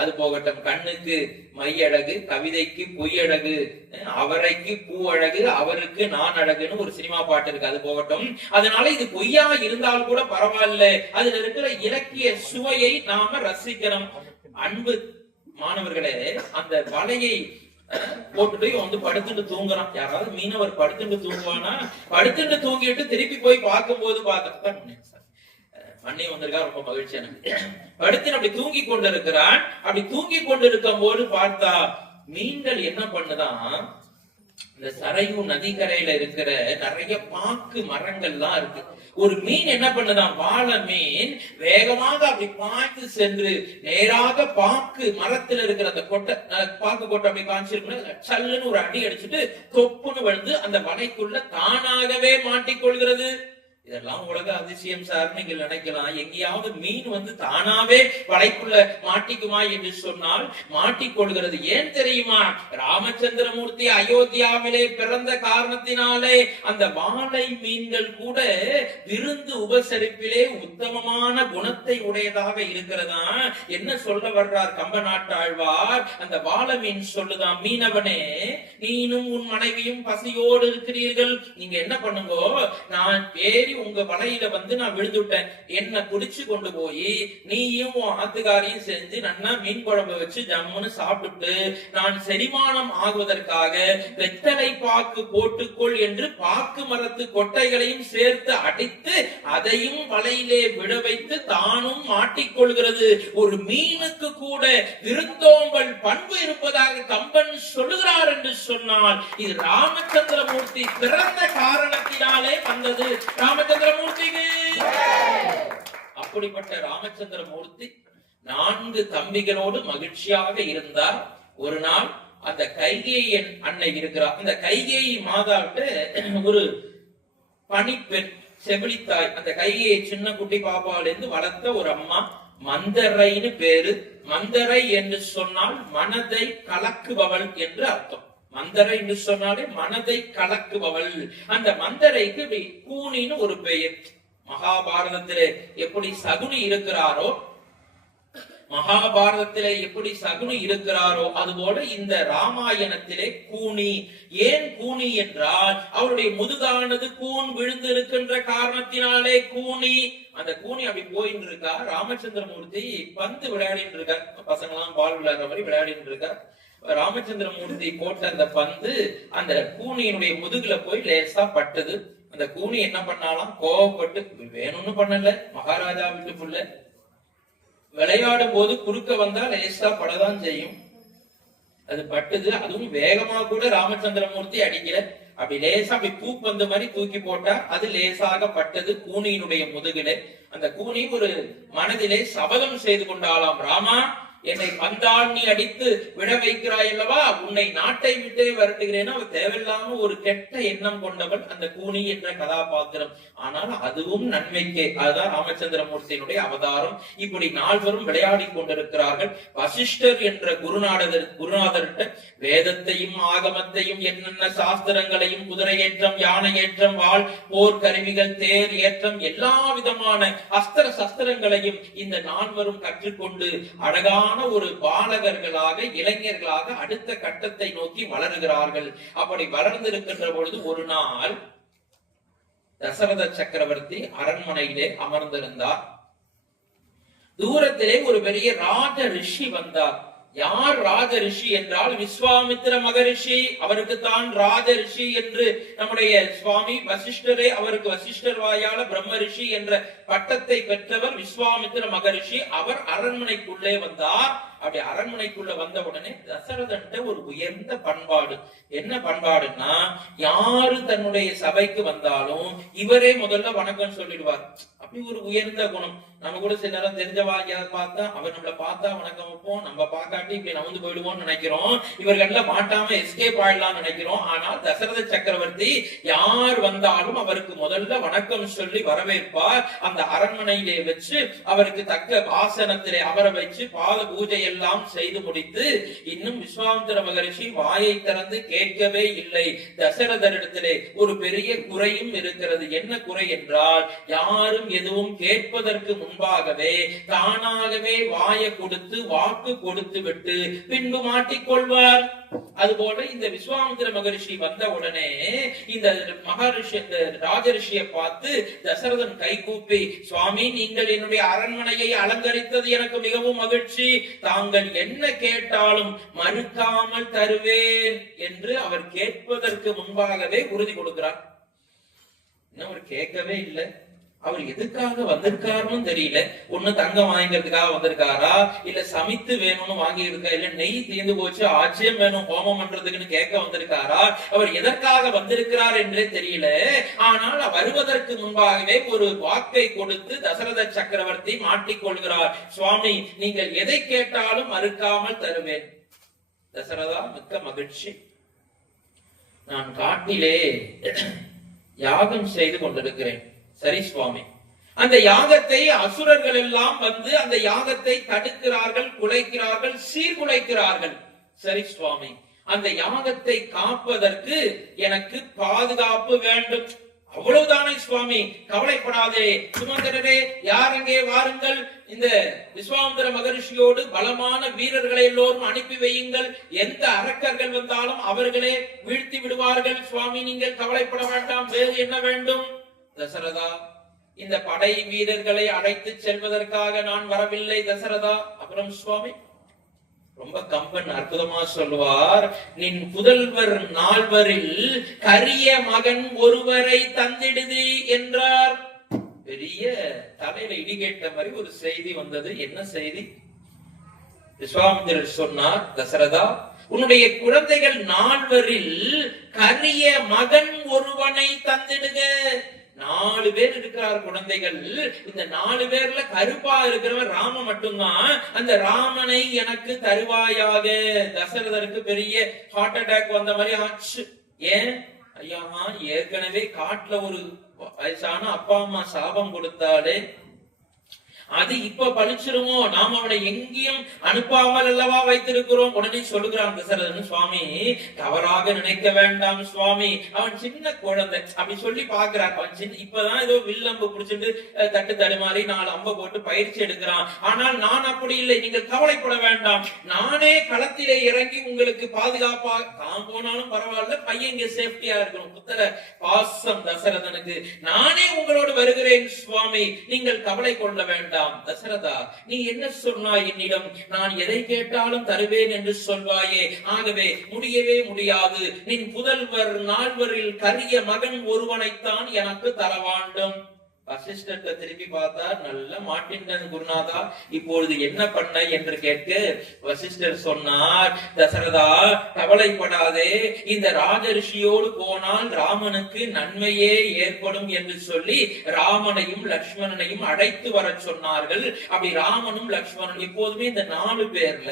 அது போகட்டும், கண்ணுக்கு மை அழகு, கவிதைக்கு பொய் அழகு, அவரைக்கு பூ அழகு, அவருக்கு நான் அழகுன்னு ஒரு சினிமா பாட்டு இருக்கு. அது போகட்டும். அதனால இது பொய்யா இருந்தால் கூட பரவாயில்ல, அதுல இருக்கிற இலக்கிய சுவையை நாம ரசிக்கிறோம். அன்பு மாணவர்களே, அந்த வலையை போட்டுட்டு வந்து படுத்துட்டு தூங்குறான். யாராவது மீனவர் படுத்துட்டு தூங்குவானா? படுத்துட்டு தூங்கிட்டு திருப்பி போய் பார்க்கும் போது மண்ணி வந்திருக்கா, ரொம்ப மகிழ்ச்சி எனக்கு. படுத்து அப்படி தூங்கி கொண்டிருக்கிறான். அப்படி தூங்கி கொண்டிருக்கும் போது பார்த்தா மீன்கள் என்ன பண்ணுதான், இந்த சரையூ நதிக்கரையில இருக்கிற நிறைய பாக்கு மரங்கள்லாம் இருக்கு. ஒரு மீன் என்ன பண்ணுதான், வாழை மீன் வேகமாக அப்படி பாய்ந்து சென்று நேராக பாக்கு மரத்துல இருக்கிற அந்த கொட்டை, பாக்கு கொட்டை அப்படி காய்ச்சிருக்கு, சல்லுன்னு ஒரு அடி அடிச்சுட்டு தொப்புன்னு விழுந்து அந்த வலைக்குள்ள தானாகவே மாட்டிக்கொள்கிறது. இதெல்லாம் உலக அதிசயம் சார் நீங்க நினைக்கலாம். எங்கேயாவது மீன் வந்து தானாவே வலைக்குள்ள மாட்டிக்குமா என்று சொன்னால் மாட்டிக்கொள்கிறது. ஏன் தெரியுமா? ராமச்சந்திரமூர்த்தி அயோத்தியாவிலே பிறந்த காரணத்தினாலே அந்த வாழை மீன்கள் கூட விருந்து உபசரிப்பிலே உத்தமமான குணத்தை உடையதாக இருக்கிறதா. என்ன சொல்ல வர்றார் கம்ப நாட்டாழ்வார்? அந்த வாழை மீன் சொல்லுதான், மீனவனே நீனும் உன் மனைவியும் பசியோடு இருக்கிறீர்கள், நீங்க என்ன பண்ணுங்க, நான் பேரி உங்க வலையில வந்து நான் விழுந்துட்டேன், என்ன குடிச்சு கொண்டு போய் நீயும் ஆத்துக்காரியும் செஞ்சு நல்லா மீன் குழம்பு வச்சு ஜம்முன்னு சாப்பிட்டு நான் செரிமானம் ஆகுவதற்காக வெத்தலை பாக்கு போட்டுக்கொள் என்று பாக்கு மரத்து கொட்டைகளையும் சேர்த்து அடித்து அதையும் வலையிலே விழ வைத்து தானும் மாட்டிக்கொள்கிறது. ஒரு மீனுக்கு கூட விருந்தோம்பல் பண்பு இருப்பதாக கம்பன் சொல்லுகிறார் என்று சொன்னால் இது ராமச்சந்திரமூர்த்தி பிறந்த காரணத்தினாலே வந்தது. ராமச்சந்திரமூர்த்திக்கு அப்படிப்பட்ட ராமச்சந்திரமூர்த்தி 4 தம்பிகளோடு மகிழ்ச்சியாக இருந்தார். ஒரு நாள் அந்த கைகேயி அன்னை இருக்கிறார். அந்த கைகேயி மாதாவிட்ட ஒரு பணிப்பெண் செவிலித்தாய், அந்த கைகேயி சின்ன குட்டி பாப்பாவில இருந்து வளர்த்த ஒரு அம்மா, மந்தரைன்னு பேரு. மந்தரை என்று சொன்னால் மனதை கலக்குபவள் என்று அர்த்தம். மந்தரை என்று சொன்னாலே மனதை கலக்குபவள். அந்த மந்தரைக்கு கூனின்னு ஒரு பெயர். மகாபாரதத்திலே எப்படி சகுனி இருக்கிறாரோ, அதுபோல இந்த ராமாயணத்திலே கூனி. ஏன் கூனி என்றால் அவருடைய முதுகானது கூன் விழுந்து இருக்கின்ற காரணத்தினாலே கூனி. அந்த கூனி அப்படி போயிட்டு இருக்கா. ராமச்சந்திரமூர்த்தி பந்து விளையாடிட்டு இருக்கார். பசங்க எல்லாம் பால் விளையாடுற மாதிரி விளையாடிட்டு இருக்கார். ராமச்சந்திரமூர்த்தி போட்ட அந்த பந்து அந்த கூனியினுடைய முதுகுல போய் லேசா பட்டது. அந்த கூனி என்ன பண்ணாலாம், கோவப்பட்டு, வேணும்னு பண்ணல, மகாராஜா வீட்டு புள்ள, விளையாடும் போது குறுக்க வந்தா லேசா படதான் செய்யும். அது பட்டுது. அதுவும் வேகமா கூட ராமச்சந்திரமூர்த்தி அடிக்கல, அப்படி லேசா அப்படி பூப்பந்து மாதிரி தூக்கி போட்டா அது லேசாக பட்டது கூனியினுடைய முதுகிலே. அந்த கூனி ஒரு மனதிலே சபதம் செய்து கொண்டாலாம், ராமா என்னை பந்தால் நீ அடித்து விட வைக்கிறாய் அல்லவா, உன்னை நாட்டை விட்டே வரட்டுகிறேன்னா தேவையில்லாம ஒரு கெட்ட எண்ணம் கொண்டவள் அந்த கூனி என்ற கதாபாத்திரம். ஆனால் அதுவும் நன்மைக்கே. அதுதான் ராமச்சந்திரமூர்த்தியினுடைய அவதாரம். இப்படி 4 விளையாடி கொண்டிருக்கிறார்கள். வசிஷ்டர் என்ற குருநாதர்கிட்ட வேதத்தையும் ஆகமத்தையும் என்னென்ன சாஸ்திரங்களையும் குதிரை ஏற்றம், யானை ஏற்றம், வாள், போர் கருவிகள், தேர் ஏற்றம், எல்லா விதமான அஸ்திர சஸ்திரங்களையும் இந்த 4 கற்றுக்கொண்டு அழகான ஒரு பாலகர்களாக, இளைஞர்களாக அடுத்த கட்டத்தை நோக்கி வளருகிறார்கள். அப்படி வளர்ந்திருக்கின்ற பொழுது ஒரு நாள் தசரத சக்கரவர்த்தி அரண்மனையிலே அமர்ந்திருந்தார். தூரத்திலே ஒரு பெரிய ராஜ ரிஷி வந்தார். யார் ராஜ ரிஷி என்றால் விஸ்வாமித்திர மகரிஷி. அவருக்கு தான் ராஜ ரிஷி என்று நம்முடைய சுவாமி வசிஷ்டரே அவருக்கு வசிஷ்டர் வாயால பிரம்ம ரிஷி என்ற பட்டத்தை பெற்றவர் விஸ்வாமித்திர மகரிஷி. அவர் அரண்மனைக்குள்ளே வந்தார். அப்படி அரண்மனைக்குள்ள வந்த உடனே தசரதன்ட்ட ஒரு உயர்ந்த பண்பாடு. என்ன பண்பாடுன்னா, யாரு தன்னுடைய சபைக்கு வந்தாலும் இவரே முதல்ல வணக்கம் சொல்லிடுவார். அப்படி ஒரு உயர்ந்த குணம். நம்ம கூட சில நேரம் தெரிஞ்சவா பார்த்தா அவர் நம்மள பார்த்தா வணக்கம் வைப்போம், நம்ம பார்க்காட்டி இப்படி நவுந்து போயிடுவோம்னு நினைக்கிறோம். இவர்கள்ல மாட்டாம எஸ்கேப் ஆயிடலாம் நினைக்கிறோம். ஆனால் தசரத சக்கரவர்த்தி யார் வந்தாலும் அவருக்கு முதல்ல வணக்கம் சொல்லி வரவேற்பார். அந்த அரண்மனையிலே வச்சு அவருக்கு தக்க ஆசனத்திலே அமர வச்சு பாத பூஜை எல்லாம் செய்து முடித்து, இன்னும் விஸ்வாமித்திர மகரிஷி வாயை திறந்து கேட்கவே இல்லை. தசரதரிடத்திலே ஒரு பெரிய குறையும் இருக்கிறது. என்ன குறை என்றால், யாரும் எதுவும் கேட்பதற்கு முன்பாகவே தானாகவே வாயை கொடுத்து வாக்கு கொடுத்து விட்டு பின்பு மாட்டிக்கொள்வார். அதுபோல இந்த விஸ்வாமித்திர மகரிஷி வந்த உடனே இந்த மகரிஷி இந்த ராஜரிஷியை பார்த்து தசரதன் கை கூப்பி, சுவாமி, நீங்கள் என்னுடைய அரண்மனையை அலங்கரித்தது எனக்கு மிகவும் மகிழ்ச்சி. தாங்கள் என்ன கேட்டாலும் மறுக்காமல் தருவேன் என்று அவர் கேட்பதற்கு முன்பாகவே உறுதி கொடுக்கிறார். இன்னும் அவர் கேட்கவே இல்லை. அவர் எதுக்காக வந்திருக்காருன்னு தெரியல. ஒண்ணு தங்கம் வாங்கிறதுக்காக வந்திருக்காரா, இல்ல சமைத்து வேணும்னு வாங்கி இருக்கா, இல்ல நெய் தீர்ந்து போச்சு ஆச்சரியம் வேணும் ஹோமம் பண்றதுக்குன்னு கேட்க வந்திருக்காரா, அவர் எதற்காக வந்திருக்கிறார் என்றே தெரியல. ஆனால் வருவதற்கு முன்பாகவே ஒரு வாக்கை கொடுத்து தசரத சக்கரவர்த்தி மாட்டிக்கொள்கிறார். சுவாமி, நீங்கள் எதை கேட்டாலும் மறுக்காமல் தருவேன். தசரதா, மிக்க மகிழ்ச்சி. நான் காட்டிலே யாகம் செய்து கொண்டிருக்கிறேன். சரி சுவாமி. அந்த யாகத்தை அசுரர்கள் எல்லாம் வந்து அந்த யாகத்தை தடுக்கிறார்கள், குலைக்கிறார்கள், சீர்குலைக்கிறார்கள். சரி சுவாமி, அந்த யாகத்தை காப்பதற்கு எனக்கு பாதுகாப்பு வேண்டும். அவ்வளவுதானே சுவாமி, கவலைப்படாதே. சுமந்திரரே, யாரெங்கே வாருங்கள், இந்த விஸ்வாமித்திர மகரிஷியோடு பலமான வீரர்களை எல்லோரும் அனுப்பி வையுங்கள். எந்த அரக்கர்கள் வந்தாலும் அவர்களே வீழ்த்தி விடுவார்கள். சுவாமி, நீங்கள் கவலைப்பட வேண்டாம். வேறு என்ன வேண்டும்? தசரதா, இந்த படை வீரர்களை அழைத்து செல்வதற்காக நான் வரவில்லை தசரதா. அப்புறம் சுவாமி, ரொம்ப கம்பன் அற்புதமா சொல்லுவார், நின் புதல்வர் நால்வரில் கரிய மகன் ஒருவரை தந்திடுதி என்றார். பெரிய தலையில இடி கேட்ட மாதிரி ஒரு செய்தி வந்தது. என்ன செய்தி? விஸ்வாமித்திரர் சொன்னார், தசரதா, உன்னுடைய குழந்தைகள் நால்வரில் கரிய மகன் ஒருவனை தந்திடுக. 4 பேர் இருக்கிறார் குழந்தைகள். இந்த 4 பேர்ல கருப்பா இருக்கிறவன் ராம மட்டும்தான். அந்த ராமனை எனக்கு தருவாயாக. தசரதருக்கு பெரிய ஹார்ட் அட்டாக் வந்த மாதிரி ஆச்சு. ஏன்? ஐயா, ஏற்கனவே காட்டுல ஒரு வயசான அப்பா அம்மா சாபம் கொடுத்தாலே அது இப்ப பழிச்சிருமோ, நாம் அவனை எங்கேயும் அனுப்பாமல் அல்லவா வைத்திருக்கிறோம். உடனே சொல்லுகிறான் தசரதன், சுவாமி, தவறாக நினைக்க வேண்டாம் சுவாமி, அவன் சின்ன குழந்தை. அப்படி சொல்லி பாக்குறார். அவன் இப்பதான் ஏதோ வில்லம்பு புடிச்சிட்டு தட்டு தடுமாறி 4 அம்ப போட்டு பயிற்சி எடுக்கிறான். ஆனால் நான் அப்படி இல்லை, நீங்கள் கவலைப்பட வேண்டாம். நானே களத்திலே இறங்கி உங்களுக்கு பாதுகாப்பா, தான் போனாலும் பரவாயில்ல, பையன் இங்க சேஃப்டியா இருக்கணும். புத்தர பாசம் தசரதனுக்கு. நானே உங்களோடு வருகிறேன் சுவாமி, நீங்கள் கவலை கொள்ள வேண்டாம். தசரதா, நீ என்ன சொன்னாய் என்னிடம்? நான் எதை கேட்டாலும் தருவேன் என்று சொல்வாயே. ஆகவே முடியவே முடியாது. நின் புதல்வர் நால்வரில் கரிய மகன் ஒருவனைத்தான் எனக்கு தர வேண்டும். வசிஷ்டத்தை திருப்பி பார்த்தார். நல்ல மாட்டின்டன் குருநாதா, இப்பொழுது என்ன பண்ண என்று கேட்க வசிஷ்டர் சொன்னார், தசரதா, கவலைப்படாதே. இந்த ராஜரிஷியோடு போனால் ராமனுக்கு நன்மையே ஏற்படும் என்று சொல்லி ராமனையும் லக்ஷ்மணனையும் அழைத்து வர சொன்னார்கள். அப்படி ராமனும் லக்ஷ்மணன், எப்போதுமே இந்த 4 பேர்ல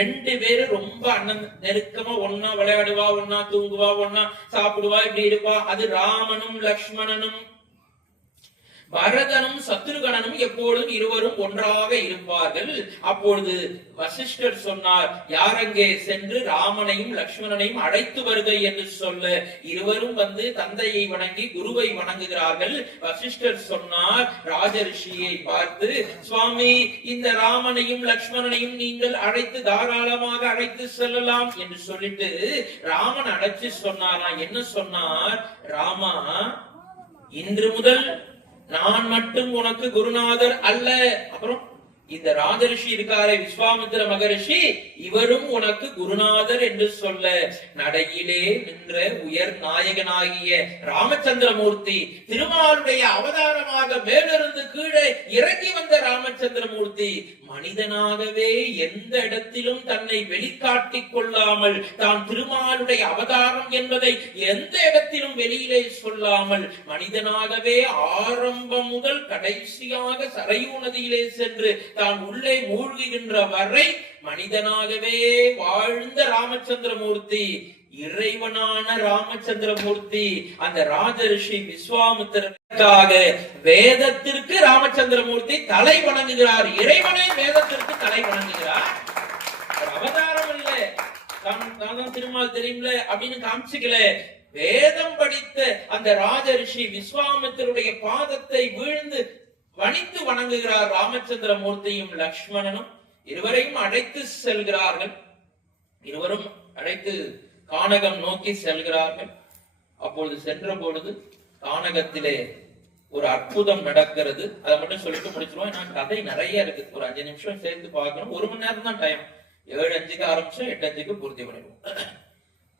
2 பேரு ரொம்ப அண்ணன் நெருக்கமா, ஒன்னா விளையாடுவா, ஒன்னா தூங்குவா, ஒன்னா சாப்பிடுவா, இப்படி இருப்பா. அது ராமனும் லக்ஷ்மணனும். பரதனும் சத்ருகணனும் எப்பொழுதும் இருவரும் ஒன்றாக இருப்பார்கள். அப்பொழுது வசிஷ்டர் சொன்னார், யாரங்கே சென்று ராமனையும் லக்ஷ்மணனையும் அழைத்து வருக என்று சொல்ல இருவரும் வந்து தந்தையை வணங்கி குருவை வணங்குகிறார்கள். வசிஷ்டர் சொன்னார் ராஜரிஷியை பார்த்து, சுவாமி, இந்த ராமனையும் லக்ஷ்மணனையும் நீங்கள் அழைத்து தாராளமாக அழைத்து செல்லலாம் என்று சொல்லிட்டு ராமன் அழைச்சு சொன்னாரா. என்ன சொன்னார்? ராமா, இன்று முதல் நான் மட்டும் உனக்கு குருநாதர் அல்ல. அப்புறம் இந்த ராஜரிஷி இருக்காரே விஸ்வாமித்திர மகரிஷி, இவரும் உனக்கு குருநாதர் என்று சொல்ல நடையிலே நின்ற உயர் நாயகனாகிய ராமச்சந்திரமூர்த்தி, திருமாலுடைய அவதாரமாக மேலிருந்து கீழே இறங்கி வந்த ராமச்சந்திரமூர்த்தி மனிதனாகவே எந்த இடத்திலும் தன்னை வெளிக்காட்டிக் கொள்ளாமல், தான் திருமாலுடைய அவதாரம் என்பதை எந்த இடத்திலும் வெளியிலே சொல்லாமல், மனிதனாகவே ஆரம்பம் முதல் கடைசியாக சரையூ நதியிலே சென்று தான் உள்ளே மூழ்குகின்ற வரை மனிதனாகவே வாழ்ந்த ராமச்சந்திரமூர்த்தி, இறைவனான ராமச்சந்திரமூர்த்தி, அந்த ராஜரிஷி விஸ்வாமித்திரனுக்காக வேதத்திற்கு ராமச்சந்திரமூர்த்தி தலை வணங்குகிறார். இறைவனை வேதத்திற்கு தலை வணங்குகிறார். அவதாரம் இல்ல, தான் திருமால் தெரியும்ல அப்படின்னு காமிச்சுக்கல. வேதம் படித்த அந்த ராஜரிஷி விஸ்வாமித்திரருடைய பாதத்தை வீழ்ந்து பணிந்து வணங்குகிறார் ராமச்சந்திர மூர்த்தியும் லக்ஷ்மணனும். இருவரையும் அழைத்து செல்கிறார்கள். இருவரும் அழைத்து கானகம் நோக்கி செல்கிறார்கள். அப்பொழுது சென்ற பொழுது கானகத்திலே ஒரு அற்புதம் நடக்கிறது. அதை மட்டும் சொல்லிட்டு முடிச்சிருவோம். ஏன்னா கதை நிறைய இருக்கு. ஒரு 5 நிமிஷம் சேர்த்து பார்க்கணும். 1 மணி நேரம் தான் டைம். 7:05 ஆரம்பிச்சோம், 8:05 பூர்த்தி பண்ணிடுவோம்.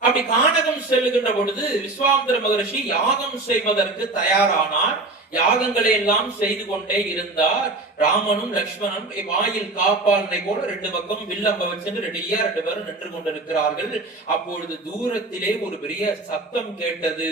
அப்படி கானகம் செல்லுகின்ற பொழுது விஸ்வாமித்திர மகரிஷி யாகம் செய்வதற்கு தயாரானார். யாகங்களை எல்லாம் செய்து கொண்டே இருந்தார். ராமனும் லக்ஷ்மணனும் வாயில் காப்பாளனை போல 2 பக்கம் வில்லம்ப வச்சு ரெடியா 2 பேரும் நின்று கொண்டிருக்கிறார்கள். அப்பொழுது தூரத்திலே ஒரு பெரிய சத்தம் கேட்டது.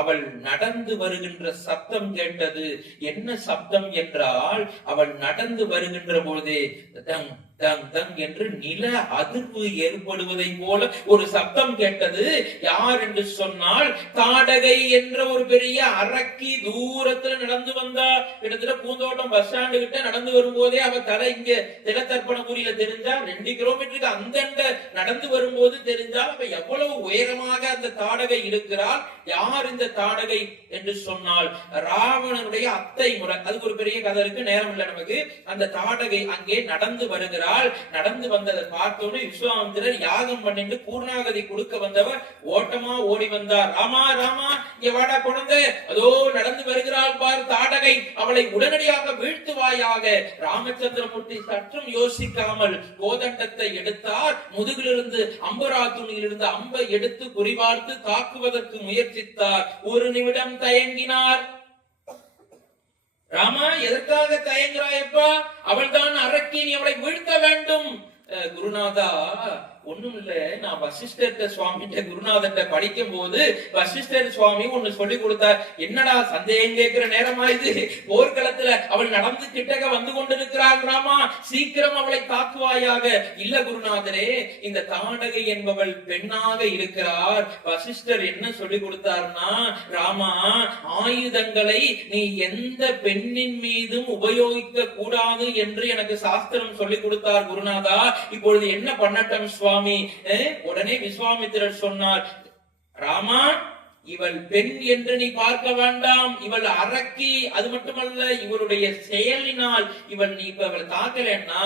அவள் நடந்து வருகின்ற சத்தம் கேட்டது. என்ன சப்தம் என்றால், அவள் நடந்து வருகின்ற பொழுதே தங் தங் தங் என்று நில அதிர்வு ஏற்படுவதை போல ஒரு சப்தம் கேட்டது. யார் என்று சொன்னால், தாடகை என்ற ஒரு பெரிய அரக்கி தூரத்துல நடந்து வந்தா. கிட்டத்தட்ட பூந்தோட்டம் பஸ் ஸ்டாண்டு கிட்ட நடந்து வரும்போதே அவ தலை இங்க திலத்தர்ப்பணபுரியில தெரிஞ்சா. 2 கிலோமீட்டருக்கு அந்த நடந்து வரும்போது தெரிஞ்சால் அவ எவ்வளவு உயரமாக அந்த தாடகை இருக்கிறாள். யார் இந்த தாடகை என்று சொன்னால், ராவணனுடைய அத்தை முறை. அதுக்கு ஒரு பெரிய கதை இருக்கு, நேரம் இல்லை நமக்கு. அந்த தாடகை அங்கே நடந்து வருகிறார். நடந்து வந்ததை பார்த்தோன்னு விஸ்வாமித்திரர் யாகம் பண்ணிட்டு பூர்ணாகதி கொடுக்க வந்தவர் ஓட்டமா ஓடி வந்தார். ராமா ராமா இங்க வாடா குழந்தை, அதோ நடந்து வருகிறாள் பார் தாடகை, அவளை உடனடியாக வீழ்த்துவாயாக. ராமச்சந்திரமூர்த்தி சற்றும் யோசிக்காமல் கோதண்டத்தை எடுத்தார். முதுகிலிருந்து அம்பரா துணியிலிருந்து அம்பை எடுத்து குறிபார்த்து தாக்குவதற்கு முயற்சித்தார். 1 நிமிடம் தயங்கினார். ராமா எதற்காக தயங்குறாயப்பா? அவள் தான் அரக்கி, நீ அவளை வீழ்த்த வேண்டும். குருநாதா ஒண்ணும் இல்ல, நான் வசிஷ்டர் சுவாமிகிட்ட குருநாதர்கிட்ட படிக்கும் போது வசிஷ்டர் சுவாமி ஒண்ணு சொல்லி கொடுத்தார். என்னடா சந்தேகம் கேட்கிற நேரமா இது? போர்க்களத்துல அவள் நடந்து கிட்டக வந்து கொண்டிருக்கிறாள் ராமா, சீக்கிரம் அவளை தாக்குவாயாக. இல்ல குருநாதரே, இந்த தாடகை என்பவள் பெண்ணாக இருக்கிறார். வசிஷ்டர் என்ன சொல்லி கொடுத்தார்னா, ராமா ஆயுதங்களை நீ எந்த பெண்ணின் மீதும் உபயோகிக்க கூடாது என்று எனக்கு சாஸ்திரம் சொல்லி கொடுத்தார் குருநாதா. இப்பொழுது என்ன பண்ணட்டும் சுவாமி? உடனே விஸ்வாமித்திரர் சொன்னார், ராமா இவள் பெண் என்று நீ பார்க்க வேண்டாம், இவள் அரக்கி. அது மட்டுமல்ல, இவளுடைய செயலினால் இவள் நீ இப்ப அவளை தாக்கலன்னா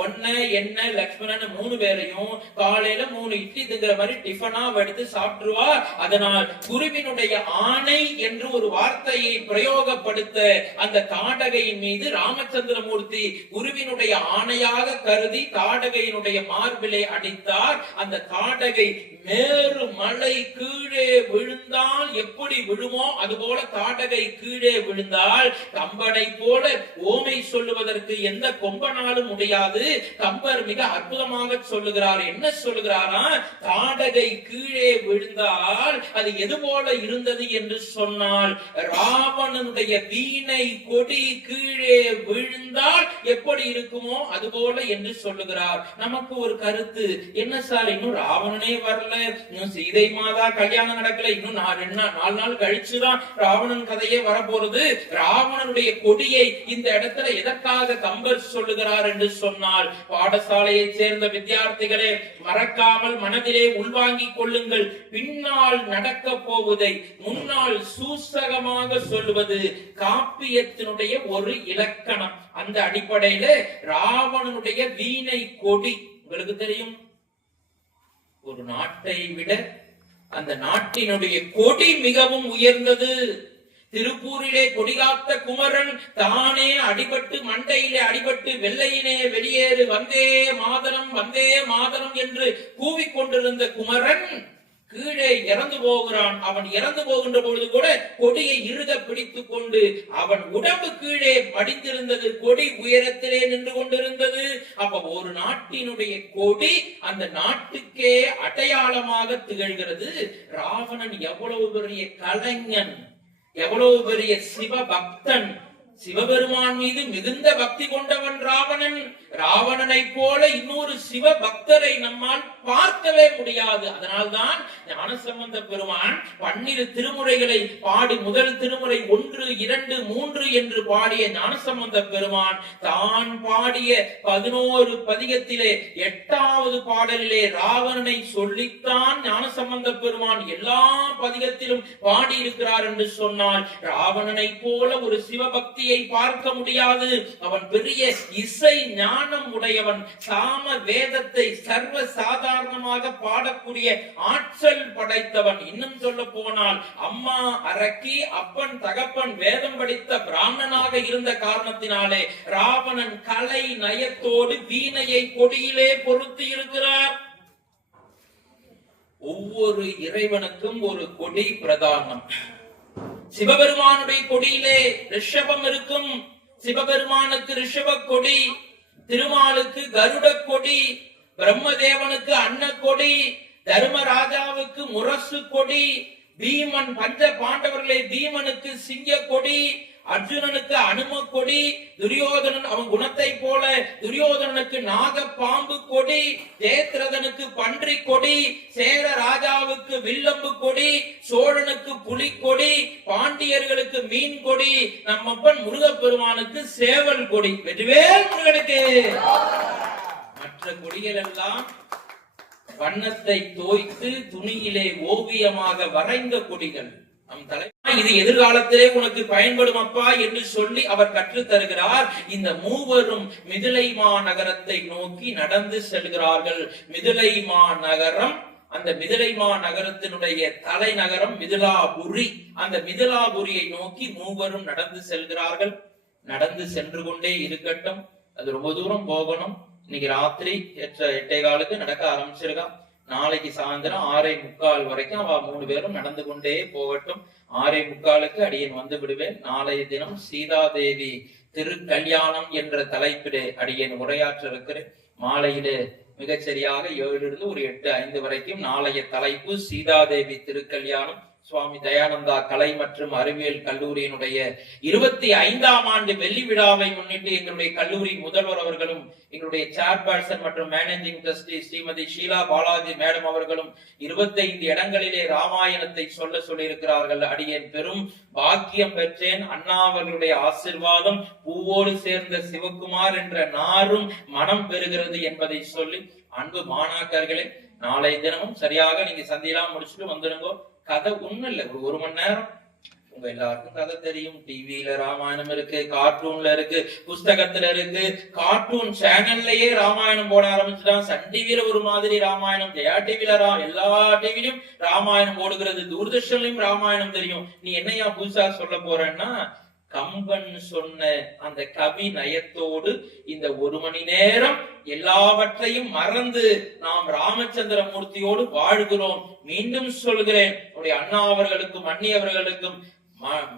ஒன்ன என்ன லக்ஷ்மணன் 3 பேரையும் காலையில 3 இட்லி திங்கிற மாதிரி டிஃபனா எடுத்து சாப்பிட்டுருவா. அதனால் குருவினுடைய ஆணை என்று ஒரு வார்த்தையை பிரயோகப்படுத்த அந்த தாடகையின் மீது ராமச்சந்திரமூர்த்தி குருவினுடைய ஆணையாக கருதி தாடகையினுடைய மார்பிலை அடித்தார். அந்த தாடகை மேரு மலை கீழே விழுந்தால் எப்படி விழுமோ அதுபோல தாடகை கீழே விழுந்தால் கம்பனை போல ஓமை சொல்லுவதற்கு எந்த கொம்பனாலும் முடியாது. கம்பர் மிக அற்புதமாக சொல்லுகிறார். என்ன சொல்லுகிறாரா? தாடகை கீழே விழுந்தால் அது எது போல இருந்தது என்று சொன்னால், ராவணனுடைய வீணை கொடி கீழே விழுந்தால் எப்படி இருக்குமோ அதுபோல என்று சொல்லுகிறார். நமக்கு ஒரு கருத்து என்ன சார், இன்னும் ராவணனே வரல, இன்னும் சீதை மாதா கல்யாணம் நடக்கல, இன்னும் 4 நாள் கழிச்சுதான் ராவணன் கதையே வரப்போறது. ராவணனுடைய கொடியை இந்த இடத்துல எதற்காக கம்பர் சொல்லுகிறார் என்று சொன்னால், பாடசாலையை சேர்ந்த வித்தியார்த்திகளே மறக்காமல் மனதிலே உள்வாங்கிக் கொள்ளுங்கள். பின்னால் நடக்க போவதை முன்னால் சூசகமாக சொல்லுவது காப்பியத்தினுடைய ஒரு இலக்கணம். அந்த அடிப்படையில ராவணனுடைய வீணை கொடி உங்களுக்கு தெரியும். ஒரு நாட்டை விட அந்த நாட்டினுடைய கொடி மிகவும் உயர்ந்தது. திருப்பூரிலே கொடிகாத்த குமரன் தானே அடிபட்டு மண்டையிலே அடிபட்டு வெள்ளையினே வெளியேறு வந்தே மாதரம் என்று கூவிக்கொண்டிருந்த குமரன் கீழே இறந்து போகிறான். அவன் இறந்து போகின்ற பொழுது கூட கொடியை இறுக பிடித்துக் கொண்டு அவன் உடம்பு கீழே மடிந்திருந்தது, கொடி உயரத்திலே நின்று கொண்டிருந்தது. அப்ப ஒரு நாட்டினுடைய கொடி அந்த நாட்டுக்கே அடையாளமாக திகழ்கிறது. ராவணன் எவ்வளவு பெரிய கலைஞன், எவ்வளவு பெரிய சிவபக்தன், சிவபெருமான் மீது மிகுந்த பக்தி கொண்டவன் ராவணன். ராவணனை போல இன்னொரு சிவ பக்தரை நம்மால் பார்க்கவே முடியாது. அதனால்தான் ஞானசம்பந்த பெருமான் 12 திருமுறைகளை பாடி, முதல் திருமுறை 1, 2, 3 என்று பாடிய ஞானசம்பந்த பெருமான் தான் பாடிய 11 பதிகத்திலே 8வது பாடலிலே ராவணனை சொல்லித்தான் ஞானசம்பந்த பெருமான் எல்லா பதிகத்திலும் பாடி இருக்கிறார் என்று சொன்னால், ராவணனை போல ஒரு சிவபக்தி சக்கரவர்த்தியை பார்க்க முடியாது. அவன் பெரிய இசை ஞானம் உடையவன். சாம வேதத்தை சர்வ சாதாரணமாக பாடக்கூடிய ஆற்றல் படைத்தவன். இன்னும் சொல்ல போனால் அம்மா அரக்கி அப்பன் தகப்பன் வேதம் படித்த பிராமணனாக இருந்த காரணத்தினாலே ராவணன் கலை நயத்தோடு வீணையை கொடியிலே பொருத்தி இருக்கிறார். ஒவ்வொரு இறைவனுக்கும் ஒரு கொடி பிரதானம். சிவபெருமானுடைய கொடியிலே ரிஷபம் இருக்கும். சிவபெருமானுக்கு ரிஷப கொடி, திருமாலுக்கு கருட கொடி, பிரம்மதேவனுக்கு அன்ன கொடி, தர்மராஜாவுக்கு முரசு கொடி, பீமன் பஞ்ச பாண்டவர்களே பீமனுக்கு சிங்க கொடி, அர்ஜுனனுக்கு அனும கொடி, துரியோதனன் அவன் குணத்தை போல துரியோதனனுக்கு நாக பாம்பு கொடி, ஜெயத்ரதனுக்கு பன்றி கொடி, சேர ராஜாவுக்கு வில்லம்பு கொடி, சோழனுக்கு புலி கொடி, பாண்டியர்களுக்கு மீன் கொடி, நம்மப்பன் முருகப்பெருமானுக்கு சேவல் கொடி. வெற்றிவேல் முருகனுக்கு. மற்ற கொடிகள் எல்லாம் வண்ணத்தை தோய்த்து துணியிலே ஓவியமாக வரைந்த கொடிகள். நம் தலைமை இது எதிர்காலத்திலே உனக்கு பயன்படும் அப்பா என்று சொல்லி அவர் கற்றுத் தருகிறார். இந்த மூவரும் மிதிலை மாநகரத்தை நோக்கி நடந்து செல்கிறார்கள். மிதிலை மாநகரம், அந்த மிதிலை மாநகரத்தினுடைய தலைநகரம் மிதிலாபுரி. அந்த மிதிலாபுரியை நோக்கி மூவரும் நடந்து செல்கிறார்கள். நடந்து சென்று கொண்டே இருக்கட்டும், அது ரொம்ப தூரம் போகணும். இன்னைக்கு ராத்திரி 8:15 நடக்க ஆரம்பிச்சிருக்கா. நாளைக்கு சாயந்தரம் 6:45 வரைக்கும் அவ 3 பேரும் நடந்து கொண்டே போகட்டும். 6:45 அடியேன் வந்து விடுவேன். நாளைய தினம் சீதாதேவி திருக்கல்யாணம் என்ற தலைப்பிலே அடியேன் உரையாற்ற இருக்கிறேன். மாலையிலே மிகச்சரியாக 7 ஒரு 8:05 வரைக்கும் நாளைய தலைப்பு சீதாதேவி திருக்கல்யாணம். சுவாமி தயானந்தா கலை மற்றும் அறிவியல் கல்லூரியினுடைய 25ஆம் ஆண்டு வெள்ளி விழாவை முன்னிட்டு எங்களுடைய கல்லூரி முதல்வர் அவர்களும் எங்களுடைய சேர்பர்சன் மற்றும் managing trustee Shrimati Sheela Balaji madam அவர்களும் 25 இடங்களிலே ராமாயணத்தை சொல்லியிருக்கிறார்கள். அடியேன் பெரும் பாக்கியம் பெற்றேன். அண்ணா அவர்களுடைய ஆசிர்வாதம் பூவோடு சேர்ந்த சிவகுமார் என்ற நாரும் மனம் பெறுகிறது என்பதை சொல்லி, அன்பு மாணாக்கர்களே, நாளை தினமும் சரியாக நீங்க சந்தியெல்லாம் முடிச்சுட்டு வந்துடுங்க. கதை ஒண்ணும் இல்ல, ஒரு மணி நேரம். உங்க எல்லாருக்கும் கதை தெரியும். டிவியில ராமாயணம் இருக்கு, கார்ட்டூன்ல இருக்கு, புஸ்தகத்துல இருக்கு. கார்ட்டூன் சேனல்லயே ராமாயணம் போட ஆரம்பிச்சுட்டான். சன் டிவில ஒரு மாதிரி ராமாயணம், ஜெயா டிவில எல்லா டிவிலையும் ராமாயணம் போடுகிறது. தூர்தர்ஷன்லயும் ராமாயணம் தெரியும். நீ என்னையா புதுசா சொல்ல போறேன்னா, கம்பன் சொன்ன அந்த கவி நயத்தோடு இந்த 1 மணி நேரம் எல்லாவற்றையும் மறந்து நாம் ராமச்சந்திர மூர்த்தியோடு வாழ்கிறோம். மீண்டும் சொல்கிறேன், உடைய அண்ணா அவர்களுக்கும் அண்ணி அவர்களுக்கும்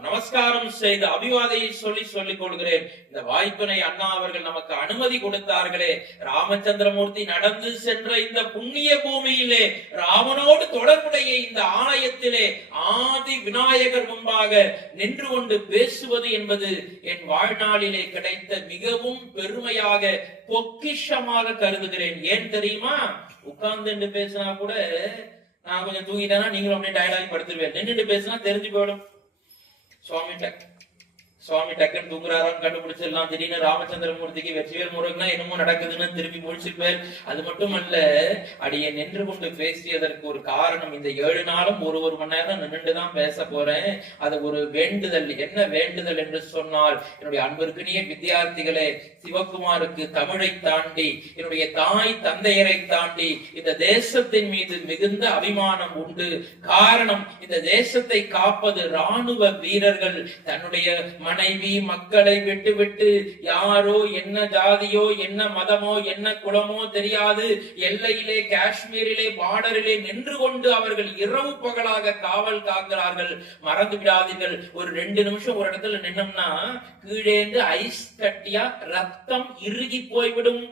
நமஸ்காரம் செய்து அபிவாதையை சொல்லிக் கொள்கிறேன். இந்த வாய்ப்பினை அண்ணா அவர்கள் நமக்கு அனுமதி கொடுத்தார்களே. ராமச்சந்திரமூர்த்தி நடந்து சென்ற இந்த புண்ணிய பூமியிலே ராமனோடு தொடர்புடைய இந்த ஆலயத்திலே ஆதி விநாயகர் முன்பாக நின்று கொண்டு பேசுவது என்பது என் வாழ்நாளிலே கிடைத்த மிகவும் பெருமையாக பொக்கிஷமாக கருதுகிறேன். ஏன் தெரியுமா? உட்கார்ந்து பேசினா கூட நான் கொஞ்சம் தூங்கிட்டேன்னா நீங்களும் அப்படியே டயர்டாகி படுத்துருவேன். நின்றுட்டு பேசினா தெரிஞ்சு போயிடும். சுவாமி டக்குன்னு தூங்குறாரான்னு கண்டுபிடிச்சிடலாம். திடீர்னு ராமச்சந்திரமூர்த்திக்கு வெற்றிவேல் முருகனா என்னமோ நடக்குதுன்னு திரும்பி முடிச்சிருப்பார். அது மட்டுமல்ல, அடியே நின்று கொண்டு பேசியதற்கு ஒரு காரணம், இந்த 7 நாளும் ஒரு மணி நேரம் நின்றுதான் பேச போறேன். அது ஒரு வேண்டுதல். என்ன வேண்டுதல் என்று சொன்னால், என்னுடைய அன்பிற்குரிய வித்தியார்த்திகளே, சிவகுமாருக்கு தமிழை தாண்டி, என்னுடைய தாய் தந்தையரை தாண்டி இந்த தேசத்தின் மீது மிகுந்த அபிமானம் உண்டு. காரணம், இந்த தேசத்தை காப்பது ராணுவ வீரர்கள். தன்னுடைய மனைவி மக்களை விட்டு யாரோ என்ன ஜாதியோ என்ன மதமோ என்ன குலமோ தெரியாது, எல்லையிலே காஷ்மீரிலே பார்டரிலே நின்று கொண்டு அவர்கள் இரவு பகலாக காவல் காக்கிறார்கள். மறந்து விடாதீர்கள். ஒரு 2 நிமிஷம் ஒரு இடத்துல நின்னோம்னா கீழேந்து ஐஸ் கட்டியா ரத்தம் இறுகி போய்விடும்.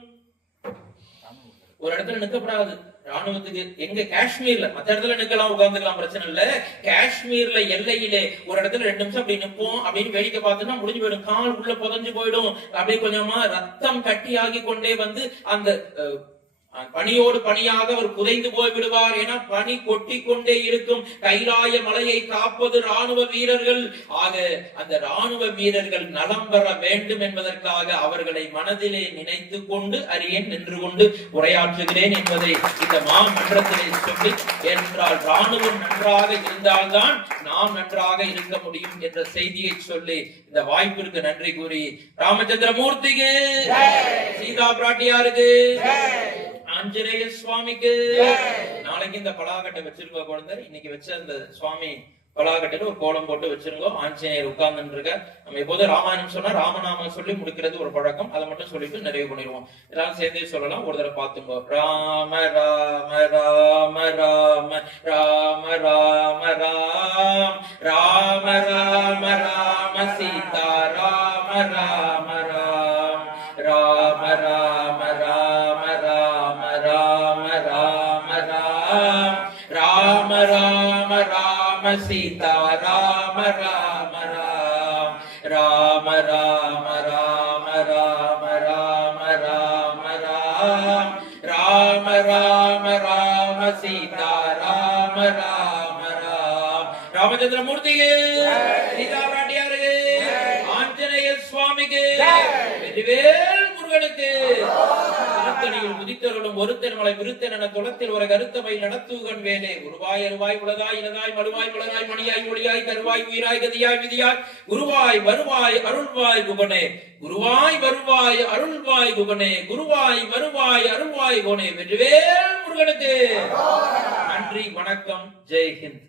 ஒரு இடத்துல நிற்கப்படாது ராணுவத்துக்கு. எங்க காஷ்மீர்ல, மற்ற இடத்துல நிக்கலாம், உட்கார்ந்துக்கலாம், பிரச்சனை இல்ல. காஷ்மீர்ல எல்லையிலே ஒரு இடத்துல 2 நிமிஷம் அப்படி நிற்போம். அப்படின்னு வேடிக்கை பார்த்தோம்னா முடிஞ்சு போயிடும். கால் உள்ள புதஞ்சு போயிடும். அப்படியே கொஞ்சமா ரத்தம் கட்டியாகி கொண்டே வந்து அந்த பனியோடு பனியாக அவர் புதைந்து போய் விடுவார் என பனி கொட்டி கொண்டே இருக்கும். கைலாய மலையை காப்பது ராணுவ வீரர்கள். ஆக அந்த ராணுவ வீரர்கள் நலம் பெற வேண்டும் என்பதற்காக அவர்களை மனதிலே நினைத்து கொண்டு அரியேன் நின்று கொண்டு உரையாற்றுகிறேன் என்பதை இந்த மாமன்றத்திலே சொல்லி, என்றால் ராணுவம் நன்றாக இருந்தால்தான் நாம் நன்றாக இருக்க முடியும் என்ற செய்தியை சொல்லி இந்த வாய்ப்பிற்கு நன்றி கூறி ராமச்சந்திரமூர்த்திக்கு, சீதா பிராட்டியாருக்கு, ஆஞ்சநேய சுவாமிக்கு. நாளைக்கு இந்த பலாகட்டை வச்சிருக்க குழந்தை, இன்னைக்கு வச்ச அந்த சுவாமி பலாகட்டையில ஒரு கோலம் போட்டு வச்சிருக்கோ. ஆஞ்சநேயர் உட்கார்ந்து இருக்க. நம்ம எப்போதும் ராமாயணம் சொன்னா ராமநாமம் சொல்லி முடிக்கிறது ஒரு பழக்கம். அதை மட்டும் சொல்லிட்டு நிறைவு பண்ணிடுவோம். எல்லாரும் சேர்ந்தே சொல்லலாம். ஒரு தடவை பார்த்துங்கோ. ராம ராம ராம ராம ராம ராம ராம் ராம ராம ராம சீதா ராம ராம ராம் ராம ராம ராம ராம ராம ராம ராம் ராம ராம ராம சீதா ராம ராம ராம் ராம ராம ராம ராம ராம ராம ராம் ராம ராம ராம சீதா ராம ராம ராம். ராமச்சந்திரமூர்த்திக்கு, சீதா பிராட்டியாருக்கு, ஆஞ்சநேய சுவாமிக்கு, வெற்றிவேல் முருகனுக்கு. திருத்தணியில் உதித்தருளும் ஒருத்தன் மலை விருத்தன் என துளத்தில் ஒரு கருத்தமை நடத்துகன் வேலே. உருவாய் அருவாய் உளதாய் இனதாய் மழுவாய் உலகாய் மணியாய் ஒளியாய் கருவாய் உயிராய் கதியாய் விதியாய் குருவாய் வருவாய் அருள்வாய் குகனே. குருவாய் வருவாய் அருள்வாய் குகனே. குருவாய் வருவாய் அருள்வாய் குகனே. வெற்றிவேல் முருகனுக்கு. நன்றி, வணக்கம், ஜெய் ஹிந்த்.